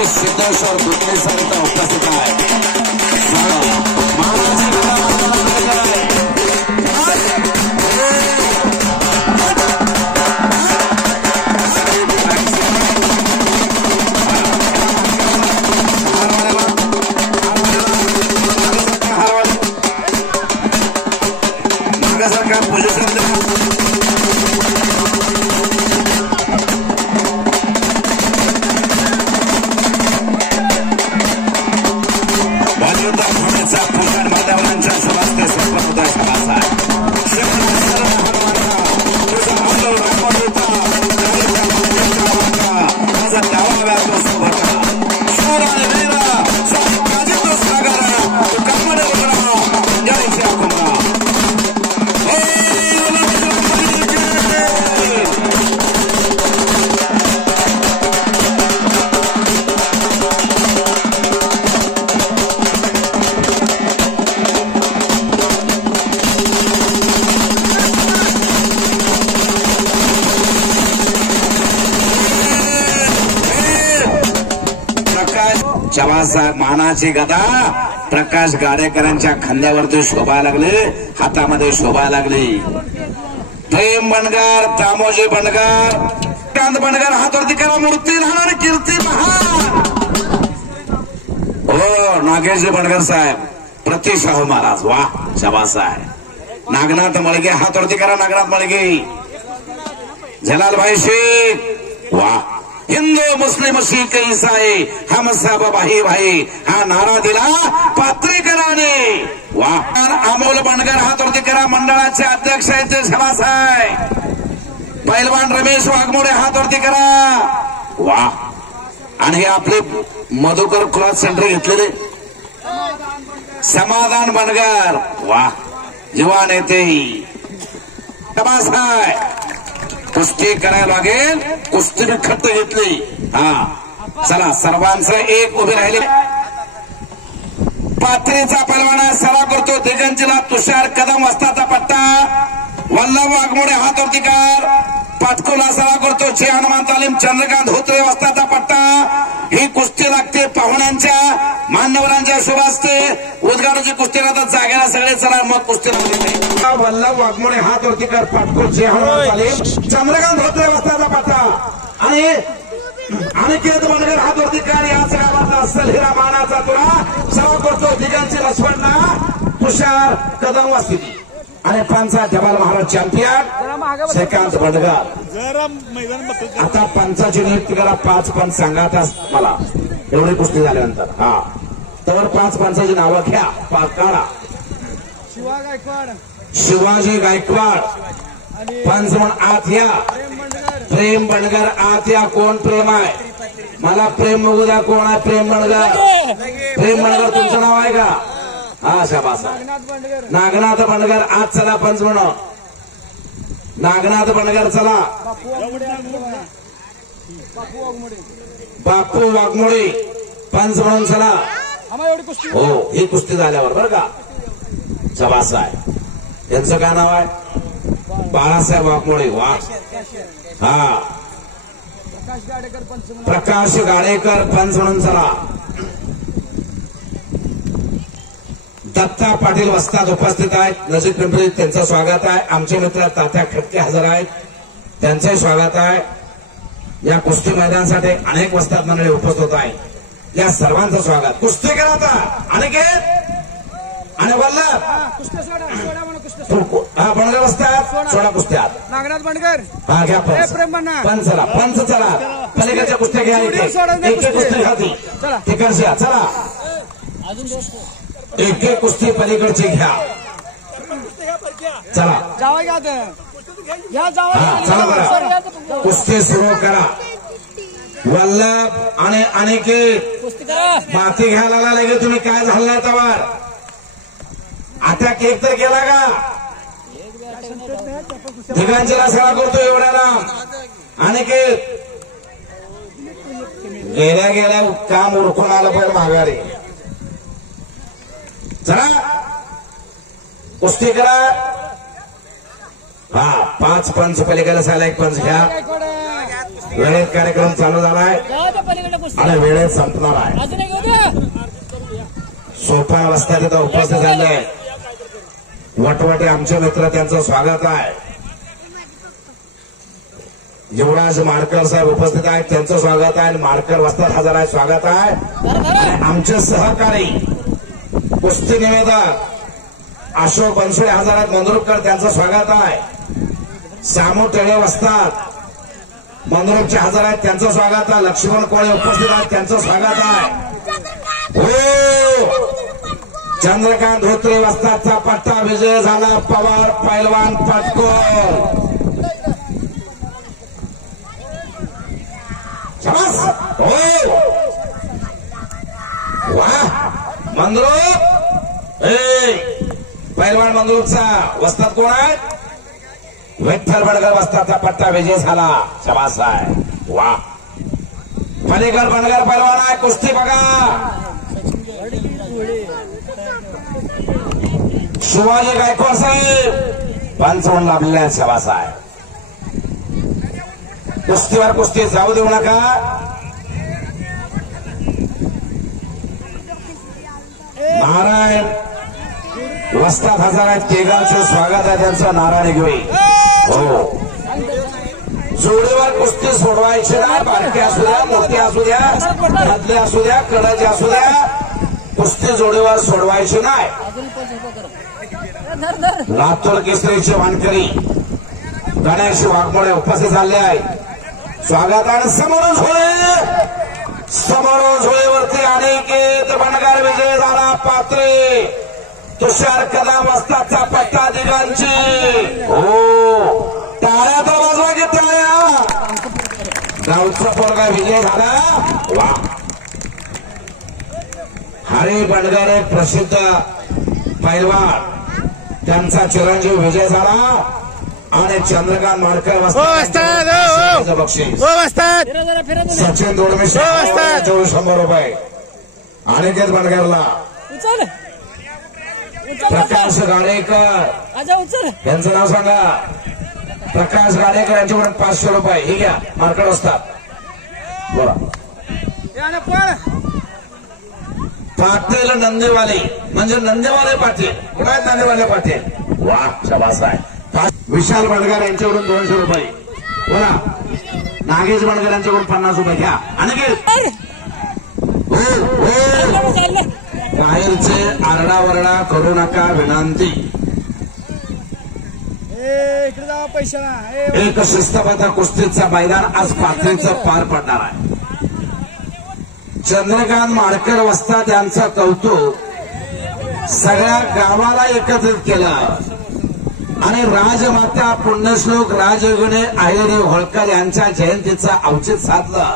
Ramesh Siddheshwar Gutte sir उपस्थित आहे. मानाची गदा प्रकाश गाडेकरांच्या खांद्यावरती शोभा लागले, हातामध्ये शोभा लागली. प्रेम बंडगार, दामोजी बंडगार, कांत बंडगार हातवरती करा. मूर्ती लहान कीर्ती महान. हो नागेशजी बंडगार साहेब, प्रतिशाहू महाराज, वा शाबास आहे. नागनाथ मळगे हातवरती करा. नागनाथ मळगे, जलालभाई शेख, वा. हिंदू मुस्लिम शीख ईसाई हम सब भाई भाई हा नारा दिला पात्रेकरांनी, वा. अमोल बंडगर हातवरती करा. मंडळाचे अध्यक्ष आहेत ते शाबास आहे. पैलवान रमेश वाघमोडे हातवरती करा, वा. आणि हे आपले मधुकर क्लॉथ सेंटर घेतलेले समाधान बंडगर, वा. युवा नेते शाबास आहे. कुस्ती करायला लागेल, कुस्ती खट्ट घेतली. हा चला सर्वांचं एक उभे राहिले. पाथरीचा पैलवान सराव करतो. दिगंजीला तुषार कदम वस्ताचा पट्टा. वल्लभ वाघमोडे हातवरती कार. पाटकोला सराव करतो. जे हनुमान तालीम चंद्रकांत धोत्रे वस्ताचा पट्टा. ही कुस्ती लागते पाहुण्यांच्या मान्यवरांच्या शुभास्ते. उद्घाटनाची कुस्ती राहतात जागेला सगळे. चला मग कुस्ती लागते. वल्लभ वाघमोडे हातवरती कार. पाटको जे हनुमान तालीम चंद्रकांत धोत्रे वस्ताचा पट्टा. आणि अनिकेत बंडगर हातवरती कार. याच गावातला असल हिरा मानाचा तुरा सराव करतो. दिगंजी लक्ष्मणला तुषार कदम वस्ती. आणि पंचा जबाल महाराज चॅम्पियन श्रीकांत बंडगर. आता पंचाची नियुक्ती करा. 5 पंच सांगा आता मला एवढी कुस्ती झाल्यानंतर. हा तर 5 पंचाची नावं घ्या. काढा. शिवाजी गायकवाड पंच म्हणून आत या. प्रेम बंडगर आत या. कोण प्रेम आहे मला प्रेम बघू द्या. कोण आहे प्रेम बंडगर? प्रेम बंडगर तुमचं नाव आहे का? हा शाबास. नागनाथ बंडगर आज चला पंच म्हणून. नागनाथ बंडगर चला. बापू वाघमोडे पंच म्हणून चला. हो ही कुस्ती झाल्यावर बरं का. शाबास आहे. यांचं काय नाव आहे? बाळासाहेब वाघमोडे, वा. हा प्रकाश गाडेकर पंच म्हणून चला. दत्ता पाटील वस्ताद उपस्थित आहेत. नजीक पिंपरीत त्यांचं स्वागत आहे. आमचे मित्र तात्या खटके हजर आहेत, त्यांचंही स्वागत आहे. या कुस्ती मैदानासाठी अनेक वस्ताद मंडळी उपस्थित आहे. या सर्वांचं स्वागत. कुस्ती करा आता. अनिकेत आणि वल्लभ हा बंडगर वस्ताद सोडा कुस्त्यात. नागनाथ बंडगर हा घ्या पंच. पंच चला. पंच चला. पलीकडच्या कुस्त्या घ्या. एक कुस्ती घाती तिकडची चला. एक एक कुस्ती पलीकडची घ्या. चला चला बरं कुस्ती सुरू करा. वल्लभ आणि अनिकेत माती घ्यायला लागले. तुम्ही काय झालं तवार आता केक तर केला का? दिगांचीला सळा करतो एवढ्याला. अनिकेत गेल्या गेल्या काम उरकून आलं पण माघारी. चला कुस्ती करा. हा 5 पंच पलीकडे साला 1 पंच घ्या. वेळेत कार्यक्रम चालू झालाय आणि वेळेत संपणार आहे. सोपा अवस्था तिथं उपस्थित झाले वटवटे आमचे मित्र, त्यांचं स्वागत आहे. युवराज माडकर साहेब उपस्थित आहेत, त्यांचं स्वागत आहे. माडकर वस्ताद हजर आहे, स्वागत आहे. आमचे सहकारी कुस्ती निवेदक अशोक बनसोडे हजर आहेत, मंद्रुपकर, त्यांचं स्वागत आहे. सामू टेळे वस्ताद मंद्रुपचे हजर आहेत, त्यांचं स्वागत आहे. लक्ष्मण कोळे उपस्थित आहेत, त्यांचं स्वागत आहे. हो, चंद्रकांत धोत्रे वस्तादचा पट्टा विजय झाला. पवार पैलवान पटकोल. हो वाह, मंद्रुप पैलवान मंद्रुपचा वस्ताद कोण आहे? विठ्ठल बडगर वस्तादचा पट्टा विजय झाला. शबास आहे. वा, पलीकड बडगर पैलवान आहे. कुस्ती बघा. शिवाजी गायकवाड साहेब पंचावन्न लाभलेले आहेत. शबास आहे. कुस्तीवर कुस्ती जाऊ देऊ नका. नारायण वस्ताद हजर आहेत, केगावचे स्वागत आहे त्यांचं. नारायण घेऊ. हो, जोडीवर कुस्ती सोडवायची नाही. बारकी असू द्या, मोठी असू द्या, मधले असू द्या, कडचे असू द्या, कुस्ती जोडीवर सोडवायची नाही. लातूर केसरीचे वानकरी गणेश वाघमोडे उपस्थित झाले आहेत, स्वागत आहे. समोरून झोळेवरती अनेक बंडगार विजय झाला. पात्रे तुषार कदम वस्तादचा पट्टा दिगांची. हो, टाळ्या तर वाजवा की टाळ्या. गावचा पोरगा विजय झाला. वा, हरी बंडगार एक प्रसिद्ध पैलवान, त्यांचा चिरंजीव विजय झाला. आणि चंद्रकांत माडकर वस्ताद बक्षीस. सचिन दोडमिश 100 रुपये. अनिकेत बंडगरला. प्रकाश गाडेकर यांचं नाव सांगा. प्रकाश गाडेकर यांच्याकडून 500 रुपये. हे घ्या, मार्केट वस्ताद. बोला. पाटील नंदेवाले म्हणजे नंदेवाले पाटील. कुठे आहेत नंदेवाले पाटील? वा, शबास आहे. विशाल बंडगर यांच्याकडून 200 रुपये. बोला. नागेश बंडगर यांच्याकडून 50 रुपये घ्या. अनिकेत. बाहेरचे आरडावरडा करू नका विनंती. एक शिस्तबद्ध कुस्तीचा मैदान आज पाथरीचं पार पडणार आहे. चंद्रकांत माडकर वस्ताद यांचं कौतुक सगळ्या गावाला एकत्रित केलं आणि राजमाता पुण्यश्लोक राजगणे आयरी होळकर यांच्या जयंतीचं औचित्य साधलं.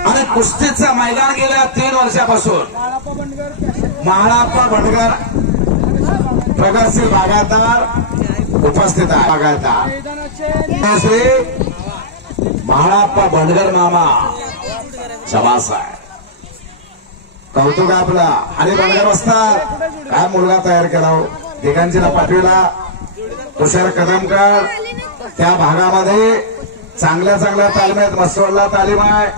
आणि कुस्तीचं मैदान गेल्या 3 वर्षापासून महाळाप्पा बंडगर प्रगतशील बागायतदार उपस्थित आहे. बागायतदार श्री महाळाप्पा बंडगर मामा. शबास आहे. कौतुक आपला. आणि बंडगर वस्ताद काय मुलगा तयार केला हो. दिगांचीला पाठविला. तुषार कदमकर त्या भागामध्ये चांगल्या तालीम आहेत. मसवडला तालीम आहे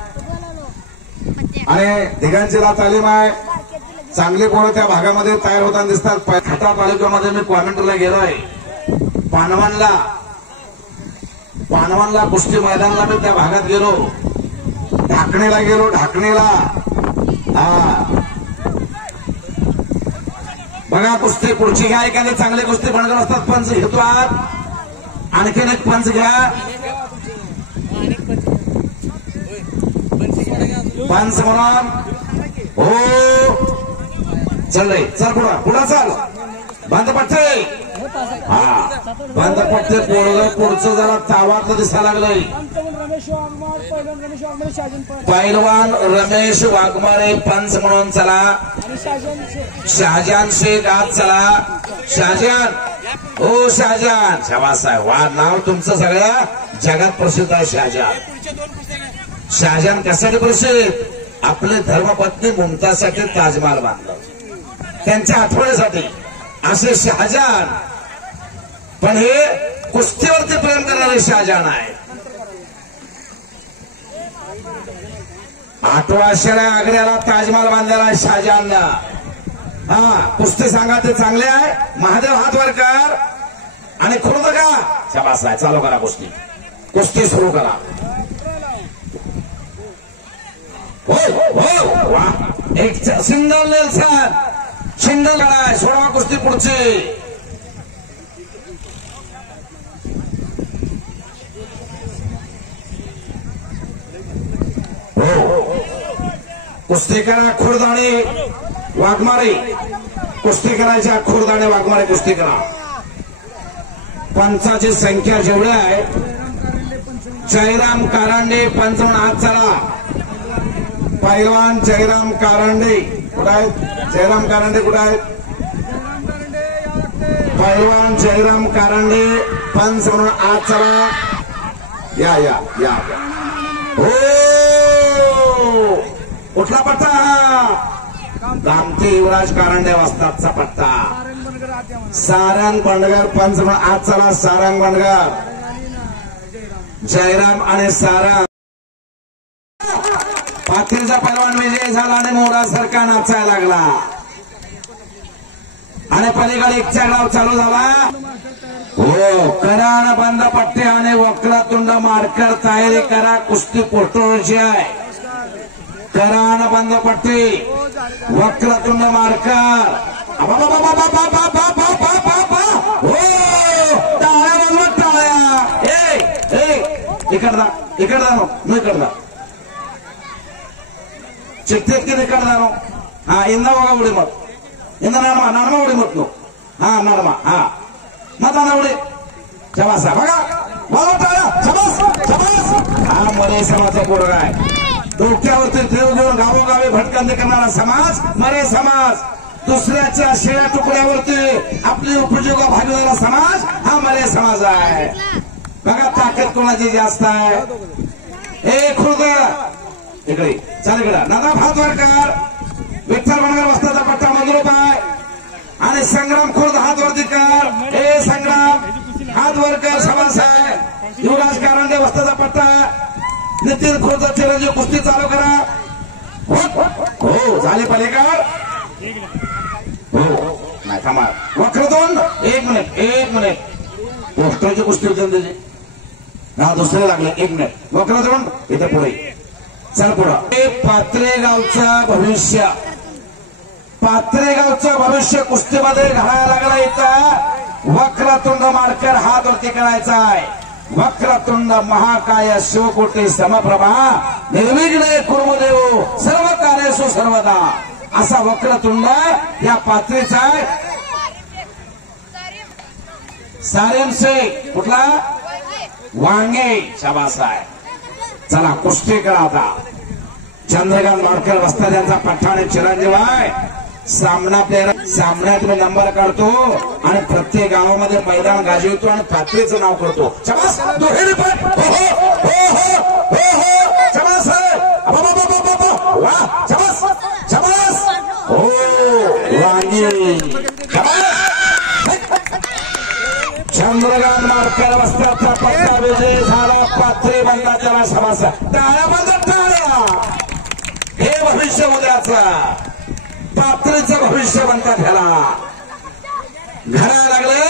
आणि दिगांचीला तालीम आहे. चांगली पोरं त्या भागामध्ये तयार होताना दिसतात. खटा तालुक्यामध्ये मी क्वारंटरला गेलोय. पानवनला कुस्ती मैदानाला मी त्या भागात गेलो. ढाकणीला गेलो. ढाकणीला बघा कुस्ती पुढची घ्या. एखादी चांगली कुस्ती बंडगर असतात. पंच घेतो आत. आणखीन एक पंच घ्या. पंच म्हणून. हो, चल रे, चल पुढं चल. बंद पट्टे. हा, बंद पट्टे. पुढचं जरा तावातलं दिसायला लागलंय. पैलवान रमेश वाघमारे पंच म्हणून चला. शहाजान शेख आज चला. शहाजान. हो, शहाजान. शबास आहे. वा, नाव तुमचं सगळ्या जगात प्रसिद्ध आहे. शहाजान कशासाठी प्रसिद्ध? आपले धर्मपत्नी मुमताजसाठी ताजमहाल बांधलं, त्यांच्या आठवणीसाठी. असे शहाजान पण हे कुस्तीवरती प्रेम करणारे शाहजहान आहे. 8व्या शेळ्या आग्र्याला ताजमहाल बांधलेला आहे शाहजहाननं. कुस्ती सांगा ते चांगले आहे. महादेव हातवरकर आणि खुर्द का शाबास आहे. चालू करा कुस्ती, कुस्ती सुरू करा. हो हो वा, एक सिंगल नेल्सन, सिंगल आहे. 16 कुस्ती पुढची. कुस्ती करा खुर्द आणि वाघमारे, कुस्ती करायच्या खुर्द आणि वाघमारे कुस्ती करा. पंचाची संख्या जेवढी आहे. जयराम कारंडे पंच म्हणून हात चला. पैलवान जयराम कारंडे कुठं आहेत? जयराम कारंडे कुठं आहेत? पैलवान जयराम कारंडे पंच म्हणून हात चला. या या या हो. कुठला पट्टा हा? दामते युवराज कारंडे वस्तादचा पट्टा. सारंग बंडगर पंच म्हणून आज चला. सारंग बंडगर, जयराम आणि सारंग. पाथरीचा पैलवान विजय झाला आणि मोरासारखा नाचायला लागला. आणि पलीकडे एक डाव चालू झाला. हो, करा बंद पट्टे आणि वक्रतुंड मार्कर तयारी करा. कुस्ती पोस्टरची आहे. करा बंद पट्टी, वक्रतुंड मार्कर. टाळ्या बनवा टाळ्या. इकडला इकडला मी इकडला चिठ्ठीत की इकडला. हा इंदा बघा उडी मत इंदा नाडमा नाडमा उडी मत नो. हा नाडमा हा मता उडी. शबास बघा बोला टाळ्या. शबास शबास. हा मरे समाजाचा पोरगा आहे. डोक्यावरती ठेव घेऊन गावोगावी भटकंती करणारा समाज मरे समाज. दुसऱ्याच्या शेळ्या तुकड्यावरती आपली उपजीविका भागवणारा समाज हा मरे समाज आहे. बघा ताकद कोणाची जास्त आहे. ए खुर्द इकडे चल इकडे. दादा भातवरकर, विठ्ठल बंडगर वस्ताचा पट्टा मंजूर आहे. आणि संग्राम खुर्द हातवरती कर. ए संग्राम हातवरकर समाज आहे. युवराज कारंडे वस्ताचा पट्टा. नितीन खुर्द चिरंजीव कुस्ती चालू करा. हो झाली पलीकड. हो नाही थांबा. वक्रतुंड एक मिनिट पोस्टरची कुस्ती होती त्याची. हा दुसरे लागले. 1 मिनिट. वक्रतुंड इथे पुढे चल पुढं. पात्रेगावचं भविष्य, पात्रेगावचं भविष्य कुस्तीमध्ये घालायला लागला. इथं वक्रतुंड मार्कर हात वरती करायचा आहे. वक्रतुंड महाकाय शिवकोटी समप्रभा निर्विघ्ने कुर्मदेव सर्व कार्येषु सर्वदा. असा वक्रतुंड या पात्रीचा आहे. सारेमसे कुठला? वांगे शाबास आहे. चला कुस्ती करा आता. चंद्रकांत मार्कर वस्ताद यांचा पट्टा आणि चिरंजीव आहे. सामना प्लेअर सामन्यात मी नंबर काढतो आणि प्रत्येक गावामध्ये मैदान गाजवतो आणि पात्रीचं नाव करतो. शाबास. दुहेरी पण हो हो हो हो हो. शाबास वा. शाबास शाबास. हो वांगे. चंद्रकांत मार्कर वस्तादचा पट्टा विजय झाला. पात्री बंदा त्याला शाबास. टाळ्या बंद टाळ्या. हे भविष्य उद्याचं पात्रीचं भविष्य बनतात. ह्याला घरायला लागले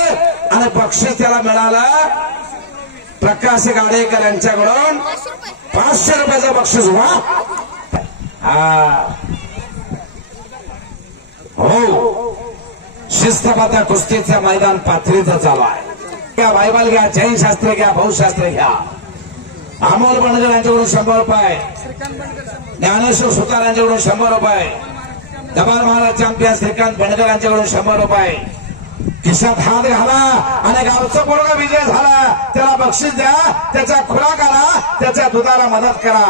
आणि बक्षीस त्याला मिळालं. प्रकाश गाडेकर यांच्याकडून 500 रुपयाचं बक्षीस. वा हा हो. शिस्तबद्ध कुस्तीचं मैदान पाथरीचं चालू आहे. घ्या बायबल घ्या, जैन शास्त्र घ्या, भाऊशास्त्र घ्या. अमोल बंडगर यांच्याकडून 100 रुपये. ज्ञानेश्वर सुतार यांच्याकडून 100 रुपये. दबार महाराज चॅम्पियन श्रीकांत बंडगर यांच्याकडून 100 रुपये. खिशात हात घाला आणि गावचा पोरगा विजय झाला त्याला बक्षीस द्या. त्याचा खुराक आला, त्याच्या दुधाला मदत करा.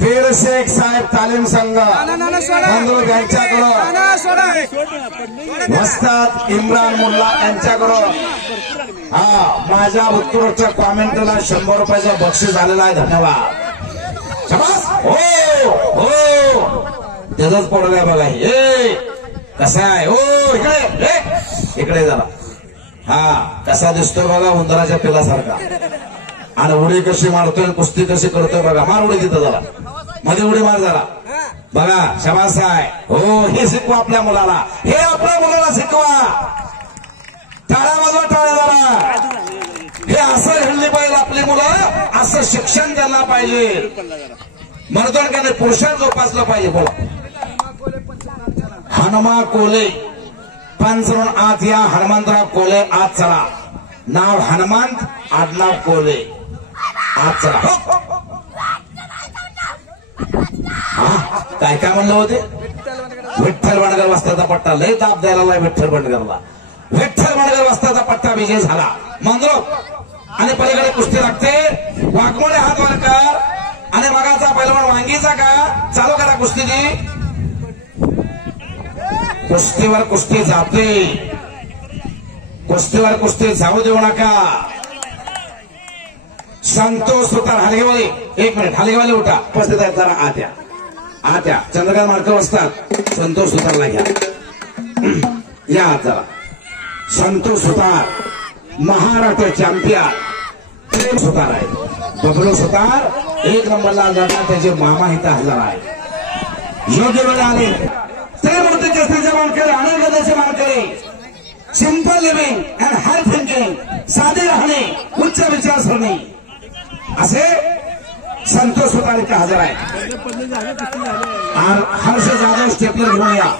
पीर शेख साहेब तालीम संघ यांच्याकडून वस्ताद इम्रान मुल्ला यांच्याकडून हा माझ्या उत्तरोत्तर कॉमेंटला 100 रुपयाचं बक्षीस आलेलं आहे. धन्यवाद. हो हो त्याचाच पोरगा बघा. हे कसं आहे. हो इकडे इकडे झाला. हा कसा दिसतोय बघा उंदराच्या पिलासारखा. आणि उडी कशी मारतोय कुस्ती कशी करतोय बघा. मार उडी तिथं जरा मध्ये उडी मार जरा बघा. शाबास आहे. हो हे शिकवा आपल्या मुलाला. हे आपल्या मुलाला शिकवा. टाळ्या वाजवा टाळ्या जरा. हे असं घडले पाहिजे आपली मुलं. असं शिक्षण त्यांना पाहिजे. मर्दानकाने पुरुषांत जोपासलं पाहिजे. बोला हनुमा कोले पंचरून आत या. हनुमंतराव कोले आत चला. नाव हनुमंत आडनाव कोले आत चला. काय काय म्हणलं होते. विठ्ठल बंडगर वस्ताचा पट्टा लय ताप द्यायला विठ्ठल बंडगरला. विठ्ठल बंडगर वस्ताचा पट्टा विजय झाला. मंद्रो आणि पलीकडे कुस्ती लागते. वाघमोडे हात वर कर. आणि मगाचा पैलवान वांगीचा का चालू करा कुस्तीची. कुस्तीवर कुस्ती जाते. कुस्तीवर कुस्ती जाऊ देऊ नका. संतोष सुतार हलगेवाले. एक मिनिट हलगेवाले उठा. उपस्थित आहेत जरा आत्या आत्या चंद्रकांत मार्कर असतात. संतोष सुतारला घ्या. या जरा. संतोष सुतार महाराष्ट्र चॅम्पियन सुतार आहे. बबलू सुतार एक नंबरला जातात. त्याचे मामा इथं हजर आहे. योग्य वेळ आले. त्रिमूर्ती केसरीचे मानकरी अनेक गदेचे मानकरी. Simple living and high thinking. साधे राहणे उच्च विचारसरणी असे संतोष सुतार इथे हजर आहे. हर्ष जाधव स्टेपलर घेऊन या.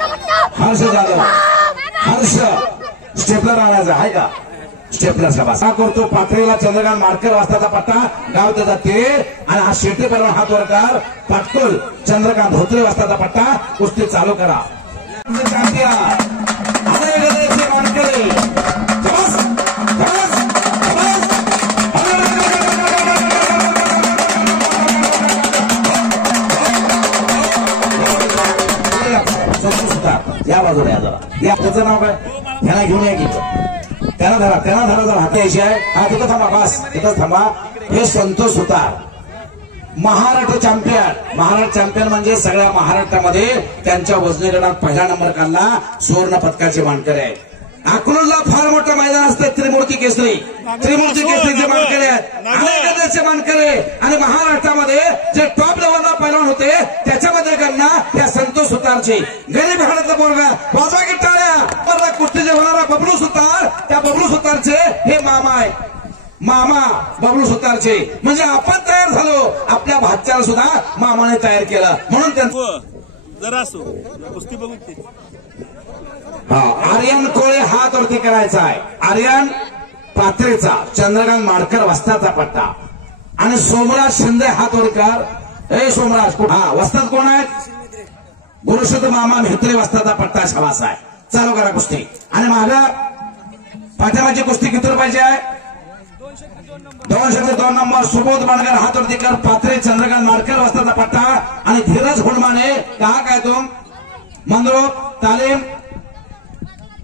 हर्ष जाधव हर्ष स्टेपलर आणायचा आहे का. स्टेपलर सभा करतो. पाथरीला चंद्रकांत मार्कर वाजताचा पट्टा गाव त्याचा ते. आणि हा शेती परवा हात वरकार. पाटकुल चंद्रकांत धोत्रे वाजताचा पट्टा. कुस्ती चालू करा. या बाजूला या जरा. या त्याचं नाव काय ह्याला घेऊन या की. त्यांना धरा त्यांना धरा जरा. हाती यायची आहे. हा तिथं थांबा. बस तिथं थांबा. हे संतोष सुतार महाराष्ट्र चॅम्पियन. महाराष्ट्र चॅम्पियन म्हणजे सगळ्या महाराष्ट्रामध्ये त्यांच्या वजनी गटात पहिला नंबर काढला. सुवर्ण पदकाचे मानकरी आहेत. अकलूजला फार मोठं मैदान असतं. त्रिमूर्ती केसरी. त्रिमूर्ती केसरीचे मानकरी आहेत. अनेक गदेचे मानकरी. आणि महाराष्ट्रामध्ये जे टॉप लेवलला पैलवान होते त्याच्यामध्ये गणना त्या संतोष सुतारची. गरीब घरातला पोरगा वाजवा की टाळ्या. कुस्तीचे होणारा बबलू सुतार. त्या बबलू सुतारचे हे मामा आहे. मामा बबलू सुतारचे. म्हणजे आपण तयार झालो. आपल्या भाच्याला सुद्धा मामाने तयार केलं. म्हणून त्यांचं जरा असो कुस्ती बघू. हा आर्यन कोळे हात वरती करायचा आहे. आर्यन पाथरेचा चंद्रकांत माडकर वस्ताचा पट्टा. आणि सोमराज शिंदे हात वर कर. ए सोमराज हा वस्तात कोण आहेत. गुरुशुद्ध मामा म्हेत्रे वस्ताचा पट्टा शाबास आहे. चालू करा कुस्ती. आणि मागा पाठ्यामाची कुस्ती किती रुपयाची आहे. 202 नंबर सुबोध बंडगर हात वरती कर. पाथरे चंद्रकांत माडकर वस्ताचा पट्टा. आणि धीरज हुडमाने कहा काय तुम मंद्रो तालीम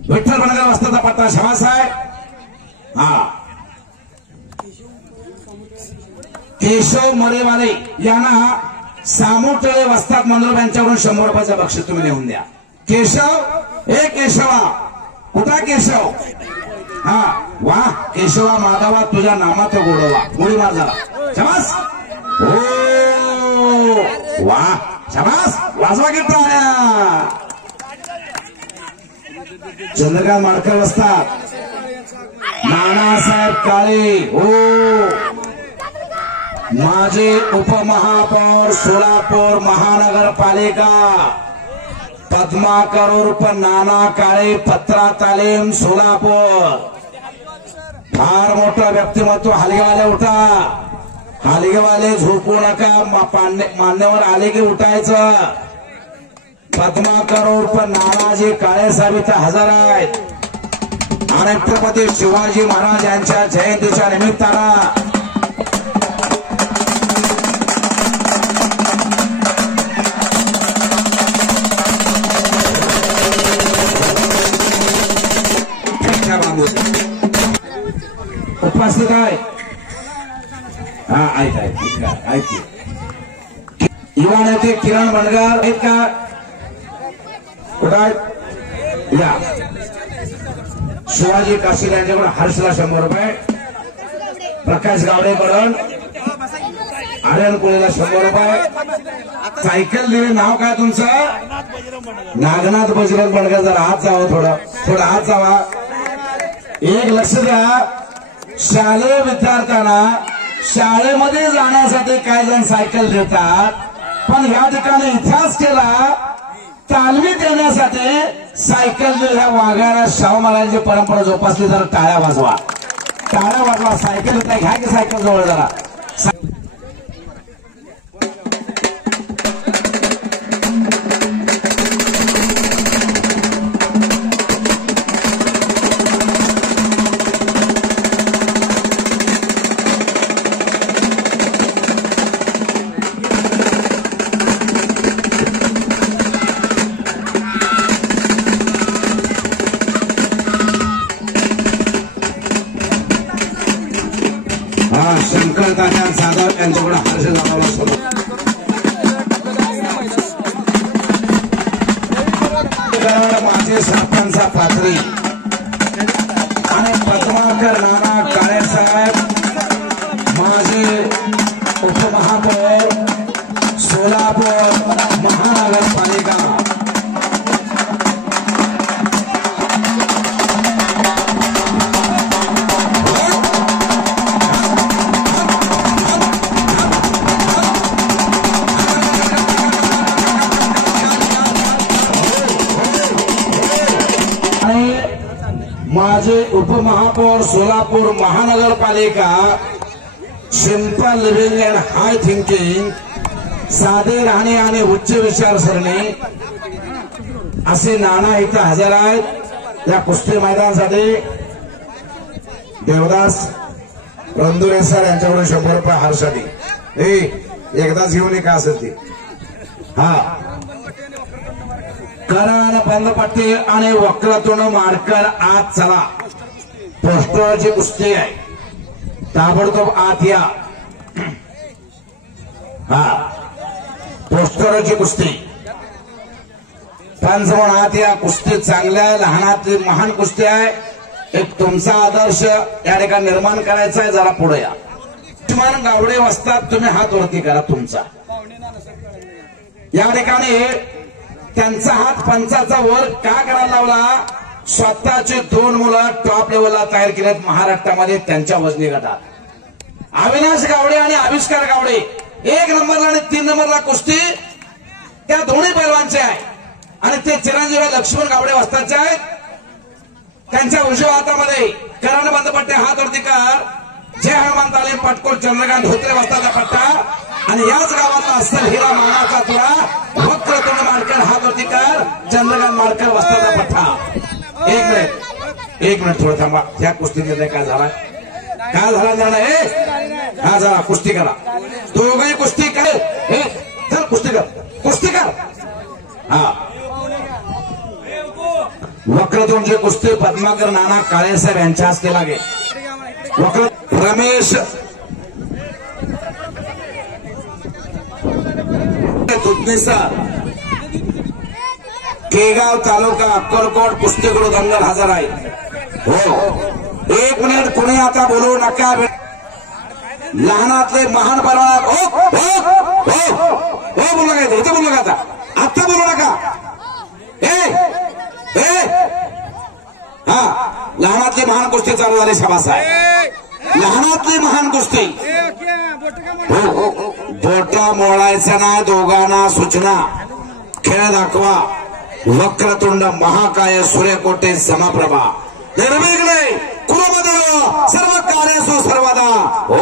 विठ्ठल बंडगर वस्ताचा पट्टा शाबास आहे. हा केशव मरेवाले यांना सामोटळे वस्तात मंद्रो यांच्याकडून 100 रुपयाचं बक्षीस तुम्ही लिहून द्या. केशव ए केशवा कुठा केशव. हा वा केशवा माधवा तुझ्या नामाचं गोडवा. गोडी मार झाला. शाबास. हो वा शाबास. वाजवा की टाळ्या. चंद्रकांत माडकर वस्तात. नानासाहेब काळे हो माझे उपमहापौर सोलापूर महानगरपालिका. पद्माकर उर्फ नाना काळे पत्रा तालीम सोलापूर. फार मोठं व्यक्तिमत्व. हलगेवाले उठा. हलगेवाले झोपू नका. मान्यवर आले की उठायचं. पद्माकर उर्फ नानाजी काळे साहेब इथं हजर आहेत. आणि छत्रपती शिवाजी महाराज यांच्या जयंतीच्या निमित्तानं उपस्थित आहे. हा ऐक युवा नेते किरण बंडगर आहेत का. कुठं आहेत. या शिवाजी काशील यांच्याकडून हर्षला 100 रुपये, प्रकाश गावडेकडून आर्यन कोळीला 100 रुपये। सायकल दिले, नाव काय तुमचं? नागनाथ बजरंग बडकर। जरा हात जावं, थोडं हात जावा। एक लक्ष द्या, शालेय विद्यार्थ्यांना शाळेमध्ये जाण्यासाठी काही जण सायकल देतात, पण या ठिकाणी इतिहास केला तालमी देण्यासाठी सायकल ह्या वाघाला शाहू महाराजांची परंपरा जोपासली। जरा टाळ्या वाजवा, टाळ्या वाजवा। सायकल येत घ्या की सायकल जवळ जरा। शंकर तात्या जाधव यांच्याकडे हर्ष जाधवला 100 माझे सरपंचा पात्री आणि पद्माकर नाना काळे साहेब, माझे उपमहापौर सोलापूर महानगरपालिका। माझे उपमहापौर सोलापूर महानगरपालिका, simple living and high thinking, साधे राहणे आणि उच्च विचारसरणी असे नाना इथं हजर आहेत या कुस्ती मैदानासाठी। देवदास रंदुरे सर यांच्याकडून 100 रुपये हर्षासाठी। एकदाच घेऊन ये का असेल ते। हा, करण बंदपट्टी आणि वक्रतुंड माडकर आत चला। पोस्टरची कुस्ती आहे, ताबडतोब आत या। हा, पोस्टरची कुस्ती, पंच म्हणून आत या। कुस्ती चांगल्या आहे, लहानातली महान कुस्ती आहे। एक तुमचा आदर्श या ठिकाणी निर्माण करायचा आहे। जरा पुढे या। लक्ष्मण गावडे वस्तात, तुम्ही हात वरती करा तुमचा। या ठिकाणी त्यांचा हात पंचाचा वर का करायला लावला? स्वतःचे 2 मुलं टॉप लेवलला तयार केलेत महाराष्ट्रामध्ये त्यांच्या वजनी गटात। अविनाश गावडे आणि आविष्कार गावडे 1 नंबरला आणि 3 नंबरला कुस्ती त्या दोन्ही पैलवानचे आहे आणि ते चिरंजीव लक्ष्मण गावडे वस्ताचे आहेत। त्यांच्या उजव्या हातामध्ये करण बंदपट्टे हात वरती कर, जय हनुमान तालीम पटकोल चंद्रकांत धोत्रे वस्ताचा पट्टा आणि याच गावातला अस्सल हिरा मानाचा तुला वक्रतुंड माडकर हात वरती कर, चंद्रकांत माडकर वस्ताचा पट्टा। एक मिनिट थोडं थांबा। या कुस्ती निर्णय काय झाला? काय झाला निर्णय? हा, जरा कुस्ती करा दोघे, कुस्ती कर। चल कुस्ती कर, कुस्ती कर। हा, वक्रतुंडची कुस्ती पद्माकर नाना काळे साहेब यांच्या हस्ते लागेल। वक्र रमेश दुधनेसर, केगाव तालुका अक्कलकोट कुस्तीगुरु दंगल हजर आहे। हो, 1 मिनिट कुणी आता बोलू नका। लहानातले महान पैलवान हो बोलू नका, इथे बोलू नका, आता बोलू नका। हा, लहानातली महान कुस्ती चालू झाली। शाबास आहे, लहानातली महान कुस्ती। हो, बोटा मोडायचा नाही, दोघांना सूचना। खेळ दाखवा। वक्रतुंड महाकाय सूर्यकोटे समप्रभा, निर्विघ्ने कुरुमदेव सर्व कार्येषु सर्वदा। हो,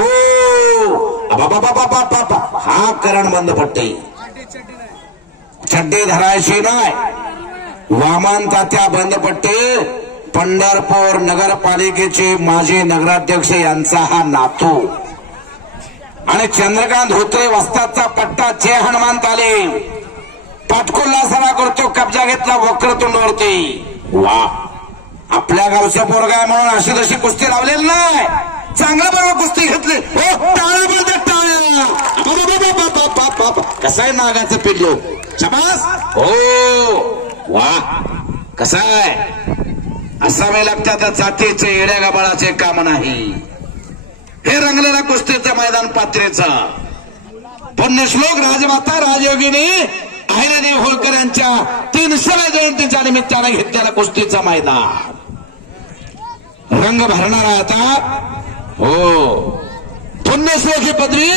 हा करण बंदपट्टी, चड्डी धरायची नाही। वामन तात्या बंदपट्टी, पंढरपूर नगरपालिकेचे माजी नगराध्यक्ष यांचा हा नातू आणि चंद्रकांत धोत्रे वस्तादचा पट्टा, जय हनुमान तालीम पाटकुल्ला सरा करतो, कब्जा घेतला वक्रतुंडवरती। वा, आपल्या गावचा पोरगा आहे म्हणून अशी तशी कुस्ती लावलेली नाही, चांगला बरोबर कुस्ती घेतली। हो, टाळ्या बोलते, टाळ्या। कसं आहे नागाचं पिल्लू? शाबास। हो, वा, कसं आहे? असावे लागतात जातीचे येड्या गाबाळाचे काम नाही. हे रंगलेला कुस्तीचं मैदान पात्रेचा पुण्यश्लोक राजमाता राजयोगिनी अहिल्यादेवी होळकर यांच्या 300व्या जयंतीच्या निमित्ताने घेतलेला कुस्तीचं मैदान रंग भरणार आहे आता. हो, पुण्यश्लोक ही पदवी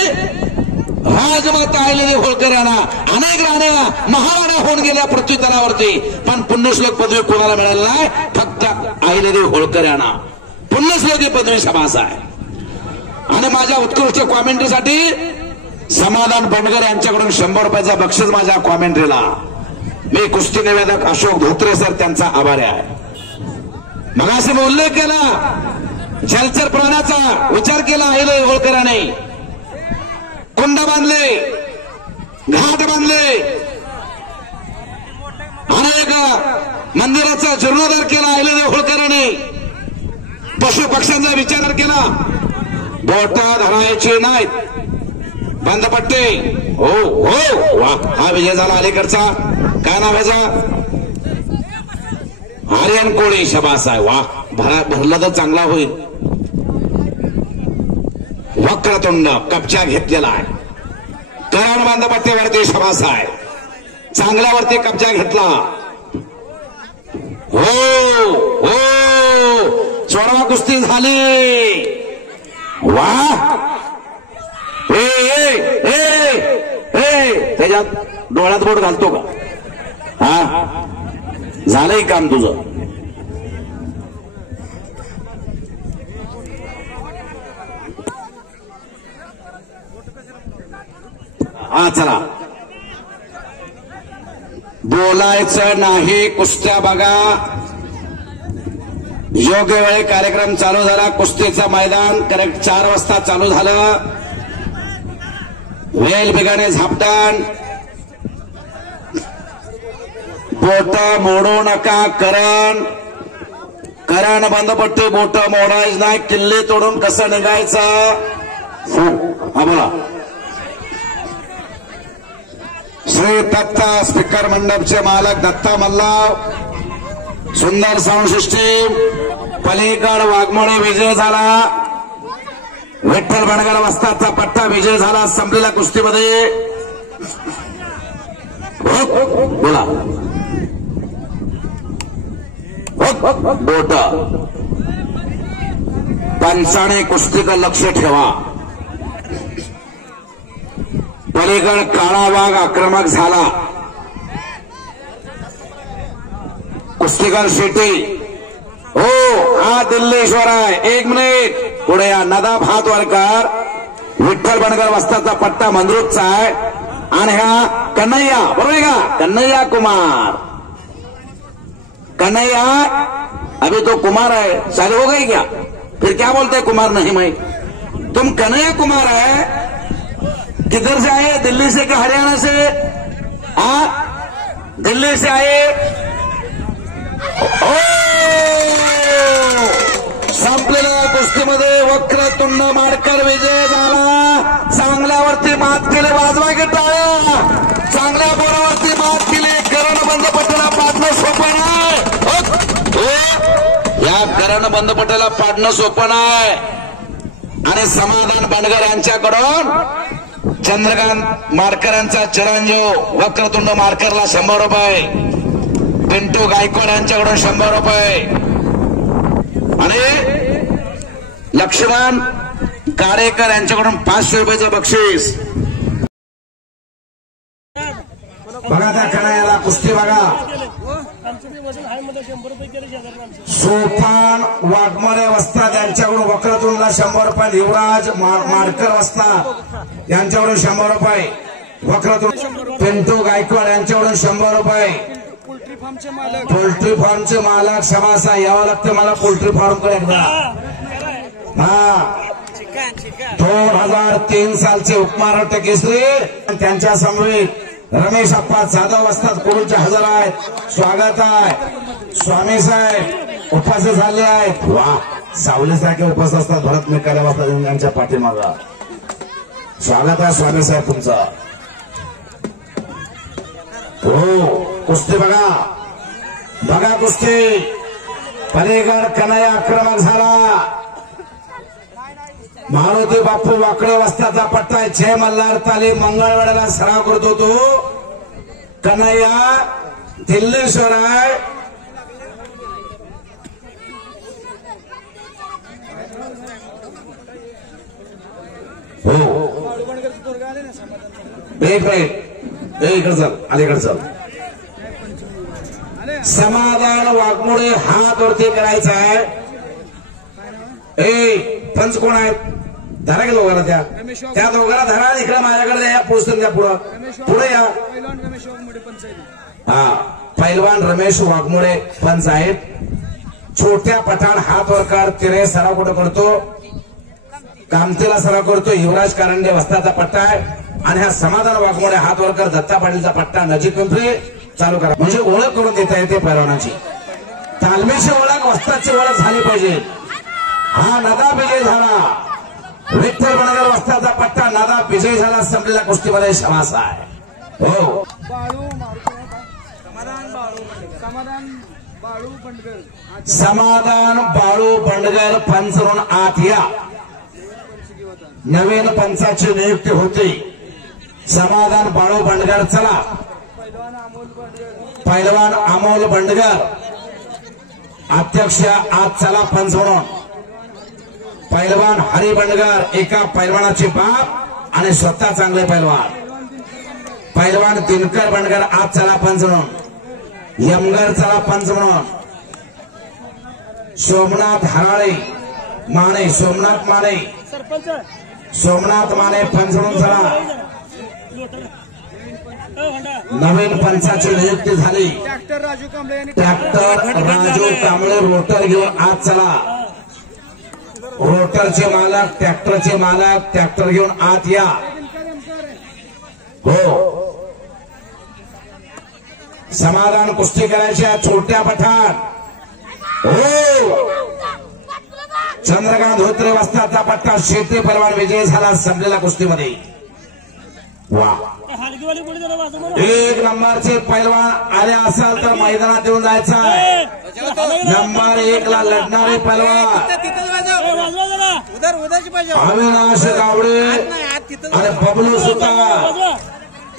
राजमाता अहिल्यादेवी होळकर यांना अनेक राण्या महाराण्या होऊन गेल्या पृथ्वी तलावरती, पण पुण्यश्लोक पदवी कोणाला मिळाली नाही, फक्त अहिल्यादेवी होळकर यांना पुण्यश्लोक ही पदवी शाबास आहे. आणि माझ्या उत्कृष्ट कॉमेंट्रीसाठी समाधान बंडगर यांच्याकडून 100 रुपयाचा बक्षीस माझ्या कॉमेंट्रीला. मी कुस्ती निवेदक अशोक धोत्रे सर त्यांचा आभारी आहे. मग असं मी उल्लेख केला, जलचर प्राण्याचा विचार केला अहिल्यादेवी होळकरांनी. कुंड बांधले, घाट बांधले, अनेक मंदिराचा जीर्णोद्धार केला अहिल्यादेवी होळकरांनी. पशु पक्ष्यांचा विचार केला. बोटा धरायची नाहीत, बंद पट्टे. हो हो, वा, हा विजय झाला अलीकडचा. काय नाव ह्याचा? आर्यन कोळी. शबास आहे. वा, भरला तर चांगला होईल. वक्रतुंड कब्जा घेतलेला आहे. करण बंद पट्टेवरती. शबास आहे. चांगल्यावरती कब्जा घेतला. हो हो, 16वा कुस्ती झाली. वा, त्याच्यात डोळ्यात बोट घालतो का? हा, झालंय काम तुझं. हा, चला, बोलायचं नाही, कुस्त्या बघा. योग्य वेळी कार्यक्रम चालू झाला. कुस्तीचं मैदान करेक्ट 4 वाजता चालू झालं. वेल बिगाने झापटान. बोट मोडू नका. करण बंद पट्टी. बोट मोडायच नाही. किल्ले तोडून कसं निघायचं? हा, बोला. श्री दत्ता स्पीकर मंडपचे मालक दत्ता मल्लाव. सुंदर साऊंड सिस्टीम. पलीकड वाघमोडे विजय झाला. विठ्ठल बंडगर वस्तादचा पट्टा विजय झाला संपलेल्या कुस्तीमध्ये. बोला. बोट पंचाने कुस्तीकडे लक्ष ठेवा. पलीकड काळा वाघ आक्रमक झाला. कुस्तीकर शेट्टी. हो, हा दिल्लीश्वर आहे. 1 मिनिट पुढे या. नदाब हातवरकर. विठ्ठल बंडगर वस्तादचा पट्टा मंद्रुपचा आहे. आणि हा कन्हैया, बरोबर आहे का? कन्हैया कुमार. कन्हैया अभी तो कुमार है, शादी हो गई क्या? फिर क्या बोलते हैं कुमार नहीं? मैं तुम कन्हैया कुमार है, किधर से आए? दिल्ली से क्या हरियाणा से? हाँ, दिल्ली से आए. संपलेल्या कुस्तीमध्ये वक्रतुंड माडकर विजय झाला. चांगल्यावरती मात केली. वाजवा की टाळ्या. चांगल्या बोरावरती मात केली. करण बंद पट्टीला पाडणं सोपं नाही. या करण बंद पट्टीला पाडणं सोपं नाही. आणि समाधान बंडगर यांच्याकडून चंद्रकांत माडकर यांचा चिरंजीव वक्रतुंड माडकरला 100 रुपये. पिंटू गायकवाड यांच्याकडून 100 रुपये. आणि लक्ष्मण कारेकर यांच्याकडून 500 रुपयाचं बक्षीस. बघा त्या कणायाला कुस्ती बघा. सोपान वाघमारे वस्ताद यांच्याकडून वक्रतुंडला 100 रुपये. युवराज माडकर वस्ताद यांच्याकडून 100 रुपये. वक्रतुंड पिंटू गायकवाड यांच्याकडून 100 रुपये. पोल्ट्री फार्मचे मालक शबासा. यावं लागतं मला पोल्ट्री फार्मकडे एकदा. हा, 2003 सालचे उपमहाराष्ट्र केसरी. त्यांच्या समवेत रमेश अप्पा जाधव वस्ताद कोरूचे हजर आहेत. स्वागत आहे. स्वामी साहेब उपस्थित झाले आहेत. वा, सावलीसारखे उपस्थित असतात. भरत मेकाले वस्ताद यांच्या पाठीमागा. स्वागत आहे स्वामी साहेब तुमचं. हो, कुस्ती बघा. बघा कुस्ती. पलेगड कन्हैया आक्रमक झाला. मारुती बापू वाकडे वस्ताचा पट्टा. जय मल्हार तालीम मंगळवेढ्याला सराव करतो तो कन्हैया दिल्लेश्वर आहे. हो एक मिनिट इकडे चल अलीकडे चल. समाधान वाघमोडे हात वरती करायचा आहे. पंच कोण आहेत? धरा गेलो दोघांना त्या दोघांना धरा. इकडे माझ्याकडे या पोचतो त्या पुढे या. हा पैलवान रमेश वाघमोडे पंच आहेत. छोट्या पठाण हात वर कर. तिरे सराव कुठं करतो? कामतेला सराव करतो. युवराज कारंडे वस्ताचा पट्टा आहे. आणि हा समाधान वाघमोडे हात वर कर. दत्ता पाटीलचा पट्टा नजीक पिंपरी चालू करा. म्हणजे ओळख करून देता येते पैलवानाची. तालमीची ओळख वस्ताची ओळख झाली पाहिजे. हा नदा विजय झाला. विठ्ठल बनगर वस्ताचा पट्टा नदा विजय झाला. संपलेल्या कुस्तीमध्ये शमास आहे. हो समाधान बाळू बंडगर पंच म्हणून आत या. नवीन पंचाची नियुक्ती होती. समाधान बाळू बंडगर चला. पैलवान अमोल बंडगर अध्यक्ष आज चला पंच म्हणून. पैलवान हरी बंडगर एका पैलवानाचे बाप आणि स्वतः चांगले पैलवान. पैलवान दिनकर बंडगर आज चला पंच म्हणून. यमगर चला पंच म्हणून. सोमनाथ हराळे माने सोमनाथ माने पंच म्हणून चला. नवीन पंचाची नियुक्ती झाली. ट्रॅक्टर राजू कांबळे रोटर घेऊन आज चला. रोटरचे मालक ट्रॅक्टरचे मालक ट्रॅक्टर घेऊन आत या. हो समाधान कुस्ती करायच्या छोट्या पठाण. हो चंद्रकांत धोत्रे वस्ताचा पट्टा. शेती पैलवान विजय झाला संपलेल्या कुस्तीमध्ये. वा एक नंबरचे पैलवान आले असाल तर मैदानात येऊन जायचं आहे. नंबर 1 ला लढणारे पैलवान अविनाश गावडे आणि बबलू सुतार.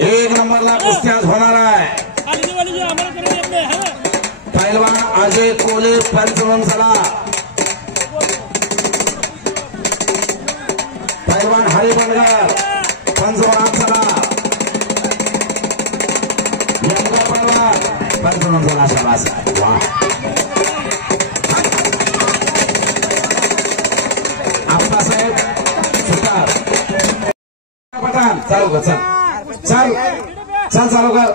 1 नंबरला कुस्ती आज होणार आहे. पैलवान अजय कोले पंच म्हणून चला. पैलवान हरी बंडगर पंच म्हणून चला. पंच म्हणून चला. शाबास. वा आप्पासाहेब सुतार पठाण चालू कर. चल चल चालू कर.